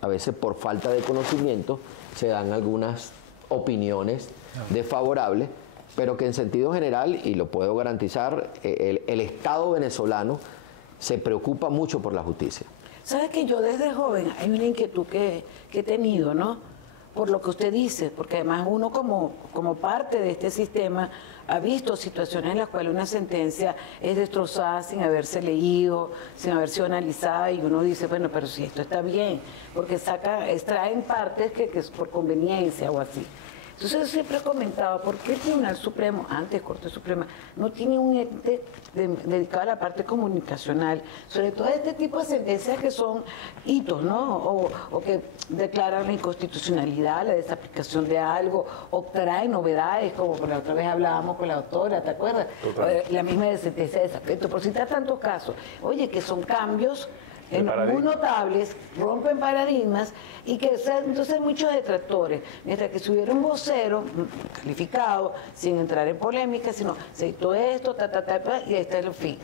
a veces por falta de conocimiento, se dan algunas opiniones desfavorables, pero que en sentido general, y lo puedo garantizar, el Estado venezolano se preocupa mucho por la justicia. ¿Sabes que yo desde joven hay una inquietud que he tenido, ¿no? Por lo que usted dice, porque además uno como parte de este sistema ha visto situaciones en las cuales una sentencia es destrozada sin haberse leído, sin haber sido analizada, y uno dice, bueno, pero si esto está bien, porque extraen partes que es por conveniencia o así. Entonces yo siempre he comentado, ¿por qué el Tribunal Supremo, antes Corte Suprema, no tiene un ente dedicado a la parte comunicacional, sobre todo este tipo de sentencias que son hitos, ¿no? O que declaran la inconstitucionalidad, la desaplicación de algo, o traen novedades, como por la otra vez hablábamos con la doctora, ¿te acuerdas? La misma sentencia de desafecto, por citar tantos casos. Oye, que son cambios muy notables, rompen paradigmas y que entonces hay muchos detractores. Mientras que si hubiera un vocero calificado, sin entrar en polémica, sino se dictó esto, y ahí está el fin.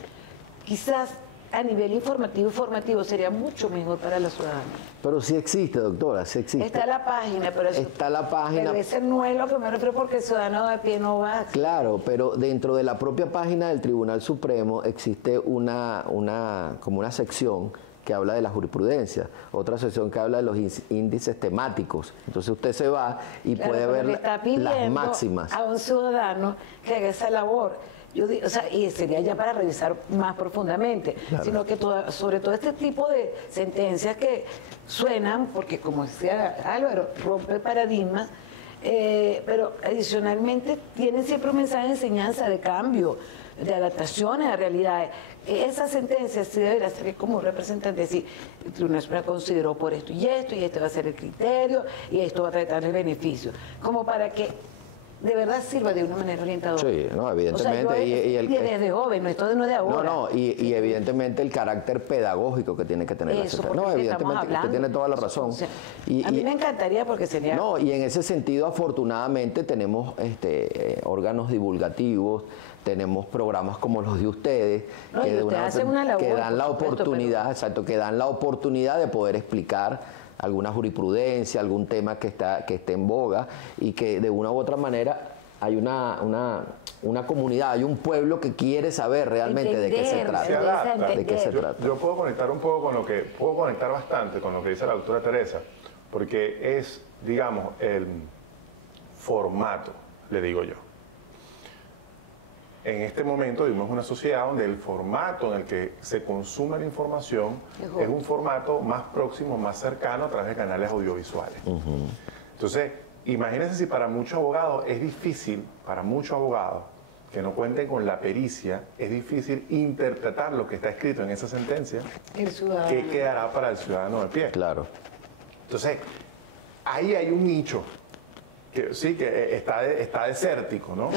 Quizás a nivel informativo sería mucho mejor para la ciudadanía. Pero sí existe, doctora, sí existe. Está la página, pero eso, está la página. Pero ese no es lo que me refiero, porque el ciudadano de pie no va. Claro, pero dentro de la propia página del Tribunal Supremo existe como una sección que habla de la jurisprudencia, otra sección que habla de los índices temáticos. Entonces usted se va y puede ver las máximas. A un ciudadano que haga esa labor. Yo digo, o sea, y sería ya para revisar más profundamente, sino que sobre todo este tipo de sentencias que suenan, porque como decía Álvaro, rompe paradigmas, pero adicionalmente tienen siempre un mensaje de enseñanza, de cambio, de adaptaciones a realidades. Esa sentencia sí debería ser como representante, decir, el Tribunal Supremo consideró por esto, y este va a ser el criterio, y esto va a tratar el beneficio, como para que de verdad sirva de una manera orientadora. Sí, no, evidentemente. O sea, y desde joven, esto no es de ahora. No, y evidentemente el carácter pedagógico que tiene que tener la sentencia. No, evidentemente, usted tiene toda la razón. O sea, a mí me encantaría porque sería... No, y en ese sentido, afortunadamente, tenemos órganos divulgativos, tenemos programas como los de ustedes, que dan la oportunidad, exacto, que dan la oportunidad de poder explicar alguna jurisprudencia, algún tema que esté en boga, y que de una u otra manera hay una comunidad, hay un pueblo que quiere saber realmente de qué se trata. Yo puedo conectar un poco puedo conectar bastante con lo que dice la doctora Teresa, porque es, digamos, el formato, le digo yo. En este momento vivimos una sociedad donde el formato en el que se consume la información es un formato más próximo, más cercano a través de canales audiovisuales. Entonces, imagínense si para muchos abogados es difícil, para muchos abogados que no cuenten con la pericia, es difícil interpretar lo que está escrito en esa sentencia, ¿qué quedará para el ciudadano de pie? Claro. Entonces, ahí hay un nicho. Que está desértico, ¿no?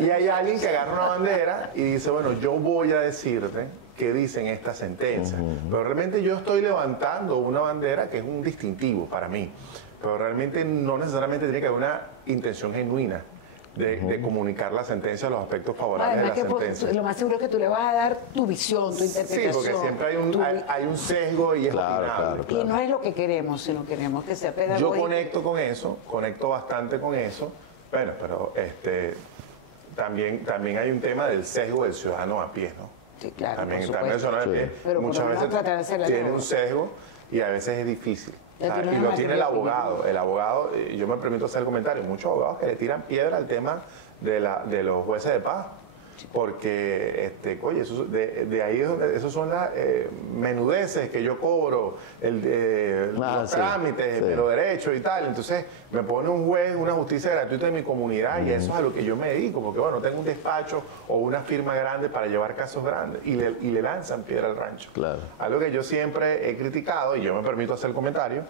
Y hay alguien que agarra una bandera y dice, bueno, yo voy a decirte qué dicen estas sentencias. Pero realmente yo estoy levantando una bandera que es un distintivo para mí. Pero realmente no necesariamente tiene que haber una intención genuina de comunicar la sentencia, los aspectos favorables de la sentencia. Lo más seguro es que tú le vas a dar tu visión, tu interpretación. Sí, porque siempre hay un sesgo y es opinable. Y no es lo que queremos, sino queremos que sea pedagógico. Yo conecto con eso, conecto bastante con eso. Bueno, pero también hay un tema del sesgo del ciudadano a pie, ¿no? Sí, claro. También el ciudadano a pie muchas veces tiene un sesgo y a veces es difícil. Y lo tiene el abogado. El abogado, yo me permito hacer el comentario, muchos abogados que le tiran piedra al tema de los jueces de paz. porque, oye, de ahí es donde, esos son las menudeces que yo cobro, los trámites, los derechos y tal. Entonces me pone un juez una justicia gratuita en mi comunidad y eso es a lo que yo me dedico, porque bueno, tengo un despacho o una firma grande para llevar casos grandes y le lanzan piedra al rancho. Claro. Algo que yo siempre he criticado, y yo me permito hacer el comentario,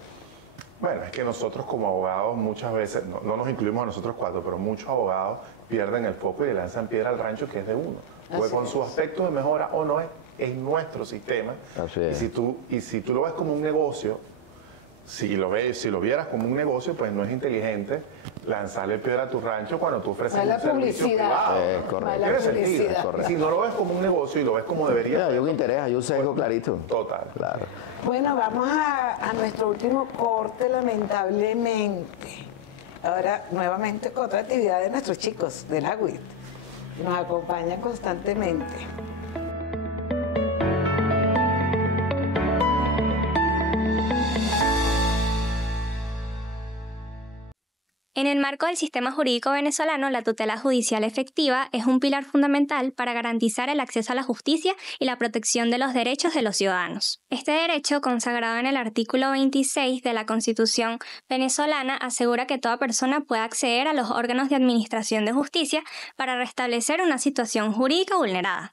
bueno, es que nosotros como abogados muchas veces, no nos incluimos a nosotros cuatro, pero muchos abogados pierden el foco y le lanzan piedra al rancho que es de uno. Porque con su aspecto de mejora o no es nuestro sistema. Así es. Y si tú lo ves como un negocio, si lo vieras como un negocio, pues no es inteligente lanzarle piedra a tu rancho cuando tú ofreces un servicio privado. Correcto. Tiene sentido. Si no lo ves como un negocio y lo ves como debería. Hay un interés, hay un sesgo clarito. Total. Claro. Bueno, vamos a nuestro último corte, lamentablemente. Ahora, nuevamente, con otra actividad de nuestros chicos de la UIT. Nos acompañan constantemente. En el marco del sistema jurídico venezolano, la tutela judicial efectiva es un pilar fundamental para garantizar el acceso a la justicia y la protección de los derechos de los ciudadanos. Este derecho, consagrado en el artículo 26 de la Constitución venezolana, asegura que toda persona pueda acceder a los órganos de administración de justicia para restablecer una situación jurídica vulnerada.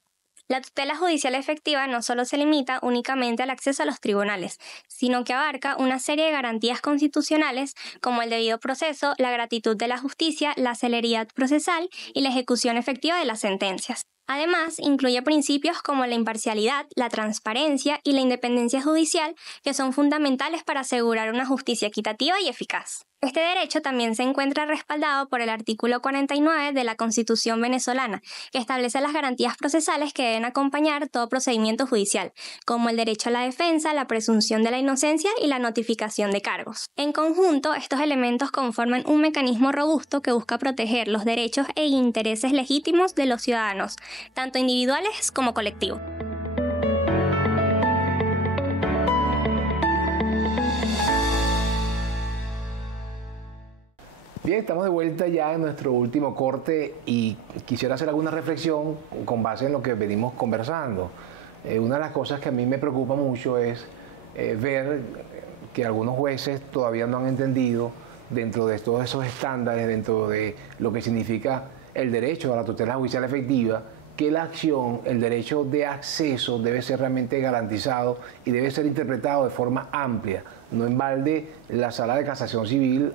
La tutela judicial efectiva no solo se limita únicamente al acceso a los tribunales, sino que abarca una serie de garantías constitucionales como el debido proceso, la gratitud de la justicia, la celeridad procesal y la ejecución efectiva de las sentencias. Además, incluye principios como la imparcialidad, la transparencia y la independencia judicial, que son fundamentales para asegurar una justicia equitativa y eficaz. Este derecho también se encuentra respaldado por el artículo 49 de la Constitución venezolana, que establece las garantías procesales que deben acompañar todo procedimiento judicial, como el derecho a la defensa, la presunción de la inocencia y la notificación de cargos. En conjunto, estos elementos conforman un mecanismo robusto que busca proteger los derechos e intereses legítimos de los ciudadanos, tanto individuales como colectivos. Bien, estamos de vuelta ya en nuestro último corte y quisiera hacer alguna reflexión con base en lo que venimos conversando. Una de las cosas que a mí me preocupa mucho es ver que algunos jueces todavía no han entendido dentro de todos esos estándares, dentro de lo que significa el derecho a la tutela judicial efectiva, que la acción, el derecho de acceso debe ser realmente garantizado y debe ser interpretado de forma amplia. No en balde la Sala de Casación Civil,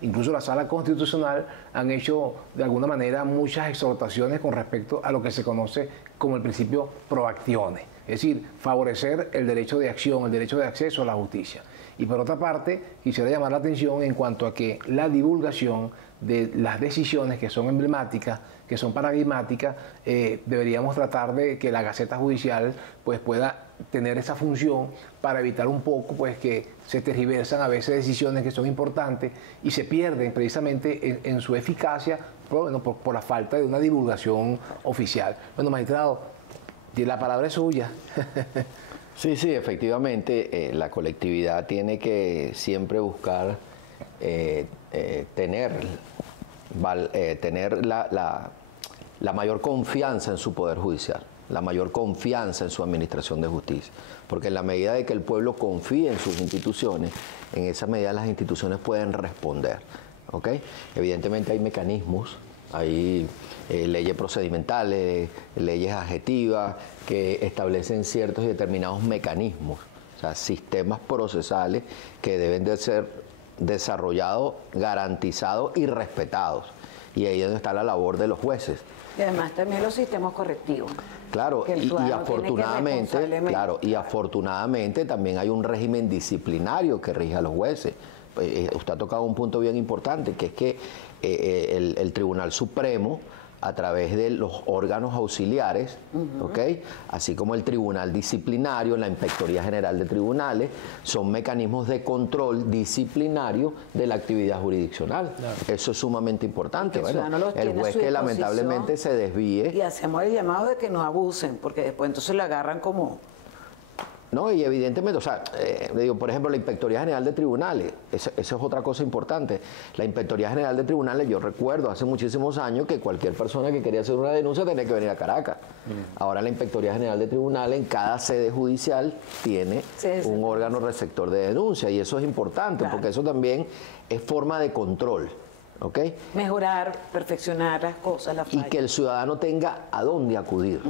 incluso la Sala Constitucional, han hecho de alguna manera muchas exhortaciones con respecto a lo que se conoce como el principio pro actione, es decir, favorecer el derecho de acción, el derecho de acceso a la justicia. Y por otra parte, quisiera llamar la atención en cuanto a que la divulgación de las decisiones que son emblemáticas, que son paradigmáticas, deberíamos tratar de que la Gaceta Judicial pues, pueda tener esa función para evitar un poco pues, que se tergiversan a veces decisiones que son importantes y se pierden precisamente en su eficacia por la falta de una divulgación oficial. Bueno, magistrado, la palabra es suya. Sí, efectivamente, la colectividad tiene que siempre buscar tener la mayor confianza en su poder judicial, la mayor confianza en su administración de justicia, porque en la medida de que el pueblo confíe en sus instituciones, en esa medida las instituciones pueden responder, ¿ok? Evidentemente hay mecanismos, hay leyes procedimentales, leyes adjetivas que establecen ciertos y determinados mecanismos, o sea, sistemas procesales que deben de ser desarrollados, garantizados y respetados. Y ahí es donde está la labor de los jueces. Y además también los sistemas correctivos. Claro, y afortunadamente también hay un régimen disciplinario que rige a los jueces. Usted ha tocado un punto bien importante, que es que el Tribunal Supremo, a través de los órganos auxiliares, ¿okay? Así como el Tribunal Disciplinario, la Inspectoría General de Tribunales, son mecanismos de control disciplinario de la actividad jurisdiccional. Claro. Eso es sumamente importante. Bueno, el juez que lamentablemente se desvíe. Y hacemos el llamado de que no abusen, porque después entonces lo agarran como No, y evidentemente, o sea, le digo, por ejemplo, la Inspectoría General de Tribunales, eso es otra cosa importante. La Inspectoría General de Tribunales, yo recuerdo hace muchísimos años que cualquier persona que quería hacer una denuncia tenía que venir a Caracas. Ahora la Inspectoría General de Tribunales en cada sede judicial tiene un órgano receptor de denuncia, y eso es importante, porque eso también es forma de control. ¿Okay? Mejorar, perfeccionar las cosas, la falla. Y que el ciudadano tenga a dónde acudir.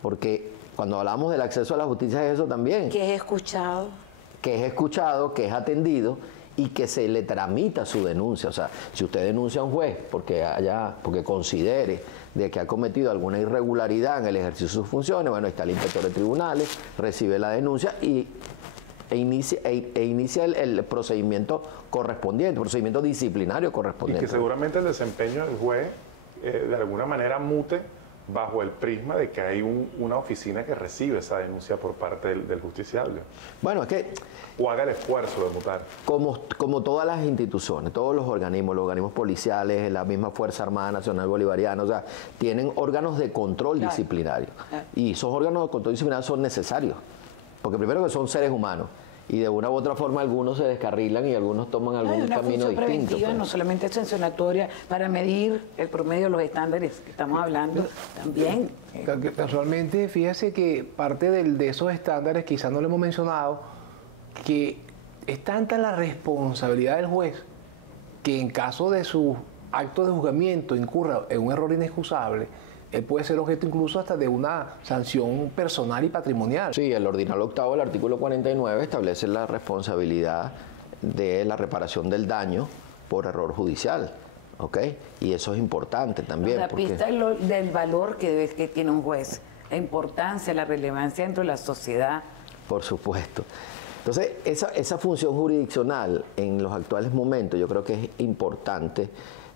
Porque cuando hablamos del acceso a la justicia es eso también. Que es escuchado. Que es escuchado, que es atendido y que se le tramita su denuncia. O sea, si usted denuncia a un juez porque considere de que ha cometido alguna irregularidad en el ejercicio de sus funciones, bueno, ahí está el inspector de tribunales, recibe la denuncia e inicia el procedimiento correspondiente, procedimiento disciplinario correspondiente. Y que seguramente el desempeño del juez de alguna manera mute bajo el prisma de que hay una oficina que recibe esa denuncia por parte del justiciable. Bueno, es que... O haga el esfuerzo de mutar. Como todas las instituciones, todos los organismos policiales, la misma Fuerza Armada Nacional Bolivariana, o sea, tienen órganos de control disciplinario. Y esos órganos de control disciplinario son necesarios. Porque primero que son seres humanos y de una u otra forma algunos se descarrilan y algunos toman algún camino distinto. No solamente sancionatoria para medir el promedio de los estándares que estamos hablando, también. Casualmente, fíjese que parte de esos estándares, quizás no lo hemos mencionado, que es tanta la responsabilidad del juez que en caso de su acto de juzgamiento incurra en un error inexcusable, él puede ser objeto incluso hasta de una sanción personal y patrimonial. Sí, el ordinal octavo del artículo 49 establece la responsabilidad de la reparación del daño por error judicial, ¿ok? Y eso es importante también. La pista del valor que tiene un juez, la importancia, la relevancia dentro de la sociedad. Por supuesto. Entonces, esa función jurisdiccional en los actuales momentos, yo creo que es importante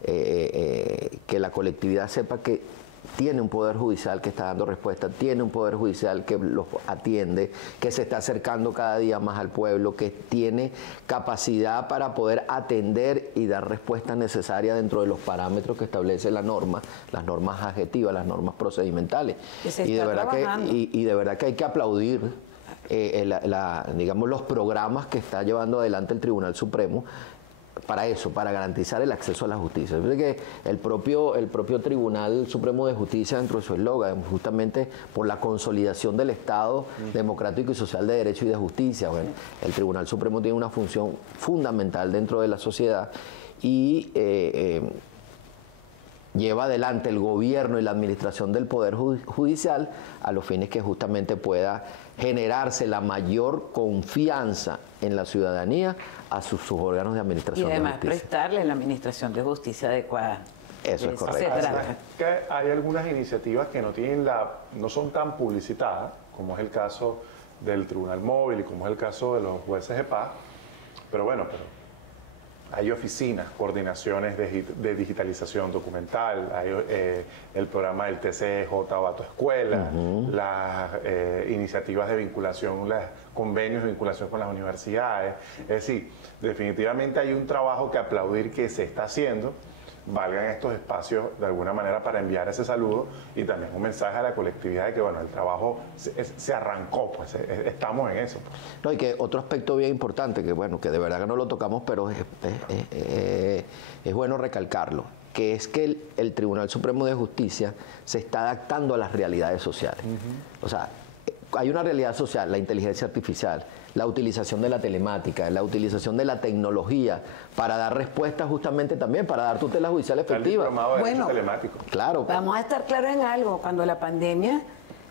que la colectividad sepa que tiene un poder judicial que está dando respuesta, tiene un poder judicial que los atiende, que se está acercando cada día más al pueblo, que tiene capacidad para poder atender y dar respuestas necesarias dentro de los parámetros que establece la norma, las normas adjetivas, las normas procedimentales. Y de verdad que hay que aplaudir digamos, los programas que está llevando adelante el Tribunal Supremo para eso, para garantizar el acceso a la justicia. Es que el propio Tribunal Supremo de Justicia, dentro de su eslogan, justamente por la consolidación del Estado democrático y social de derecho y de justicia. Bueno, el Tribunal Supremo tiene una función fundamental dentro de la sociedad y lleva adelante el gobierno y la administración del Poder Judicial a los fines que justamente pueda generarse la mayor confianza en la ciudadanía a sus órganos de administración de justicia. Y además prestarle la administración de justicia adecuada. Eso es correcto. Que hay algunas iniciativas que no son tan publicitadas, como es el caso del Tribunal Móvil y como es el caso de los jueces de paz, pero bueno, hay oficinas, coordinaciones de digitalización documental, hay el programa del TCJ va a tu escuela, las iniciativas de vinculación, los convenios de vinculación con las universidades. Es decir, definitivamente hay un trabajo que aplaudir que se está haciendo. Valgan estos espacios de alguna manera para enviar ese saludo y también un mensaje a la colectividad de que bueno, el trabajo se arrancó, pues estamos en eso. Pues. No, y que otro aspecto bien importante, que bueno, que de verdad que no lo tocamos, pero es bueno recalcarlo, que es que el Tribunal Supremo de Justicia se está adaptando a las realidades sociales. O sea, hay una realidad social, la inteligencia artificial, la utilización de la telemática, la utilización de la tecnología para dar respuestas justamente también, para dar tutela judicial efectiva. Bueno, telemático. Claro. Vamos a estar claros en algo, cuando la pandemia,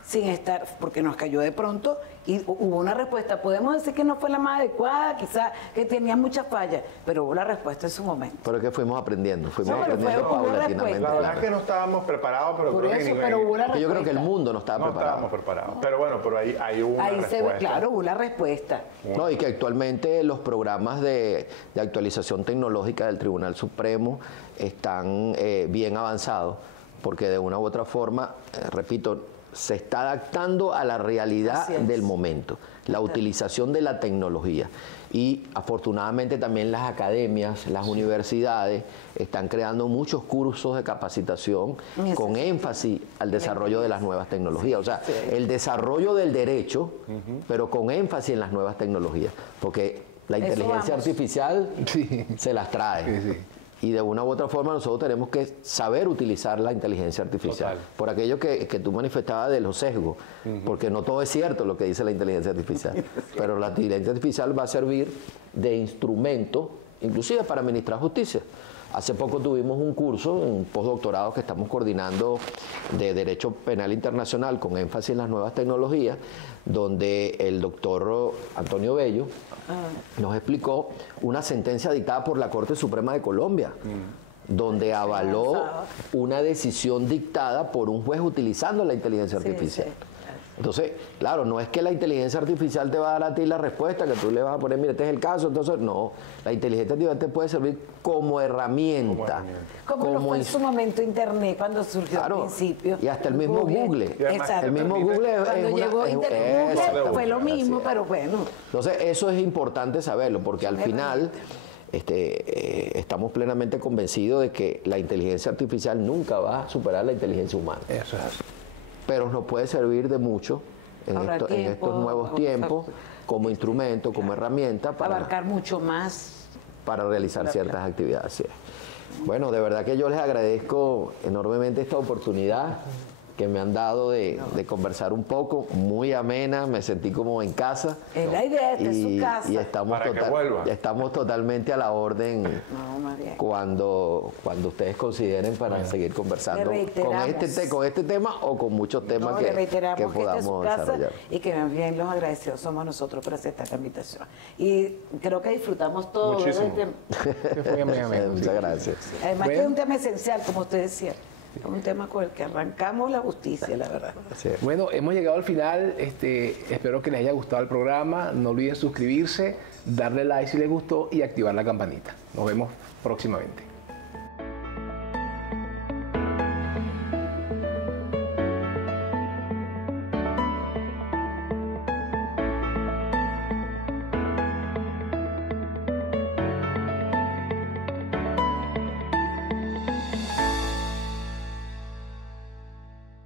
sin estar, porque nos cayó de pronto y hubo una respuesta, podemos decir que no fue la más adecuada, quizás que tenía muchas fallas, pero hubo la respuesta en su momento. Pero es que fuimos aprendiendo paulatinamente. La verdad es que no estábamos preparados, pero hubo la respuesta. Yo creo que el mundo no estaba preparado. No estábamos preparados, pero bueno, pero ahí hubo una respuesta. Se ve, claro, hubo la respuesta. No, y que actualmente los programas de actualización tecnológica del Tribunal Supremo están bien avanzados, porque de una u otra forma, repito, se está adaptando a la realidad del momento, la utilización de la tecnología. Y afortunadamente también las academias, las universidades están creando muchos cursos de capacitación con énfasis al desarrollo de las nuevas tecnologías. O sea, el desarrollo del derecho, pero con énfasis en las nuevas tecnologías. Porque la inteligencia artificial se las trae. Y de una u otra forma nosotros tenemos que saber utilizar la inteligencia artificial. Por aquello que tú manifestabas de los sesgos, porque no todo es cierto lo que dice la inteligencia artificial, pero la inteligencia artificial va a servir de instrumento, inclusive para administrar justicia. Hace poco tuvimos un curso, un postdoctorado que estamos coordinando de Derecho Penal Internacional con énfasis en las nuevas tecnologías, donde el doctor Antonio Bello nos explicó una sentencia dictada por la Corte Suprema de Colombia, donde avaló una decisión dictada por un juez utilizando la inteligencia artificial. Entonces, claro, no es que la inteligencia artificial te va a dar a ti la respuesta, que tú le vas a poner, mira, este es el caso, entonces, no. La inteligencia artificial te puede servir como herramienta. Como lo fue en su momento Internet, cuando surgió al principio. Y hasta el mismo Google. Exacto. El mismo Google cuando llegó Internet, Google fue lo mismo, pero bueno. Entonces, eso es importante saberlo, porque al final estamos plenamente convencidos de que la inteligencia artificial nunca va a superar la inteligencia humana. Eso es así. Pero nos puede servir de mucho en estos nuevos tiempos, como instrumento, como herramienta para abarcar mucho más, para realizar ciertas actividades. Sí. Bueno, de verdad que yo les agradezco enormemente esta oportunidad que me han dado de conversar un poco, muy amena, me sentí como en casa. Es la idea, esta es su casa. Y estamos totalmente a la orden cuando ustedes consideren para seguir conversando con este tema o con muchos temas que podamos desarrollar. Y que bien los agradecidos somos nosotros por aceptar la invitación. Y creo que disfrutamos todo. Muchísimo. Muchas gracias. Además que es un tema esencial, como usted decía. Es un tema con el que arrancamos la justicia, la verdad. Sí. Bueno, hemos llegado al final. Espero que les haya gustado el programa. No olviden suscribirse, darle like si les gustó y activar la campanita. Nos vemos próximamente.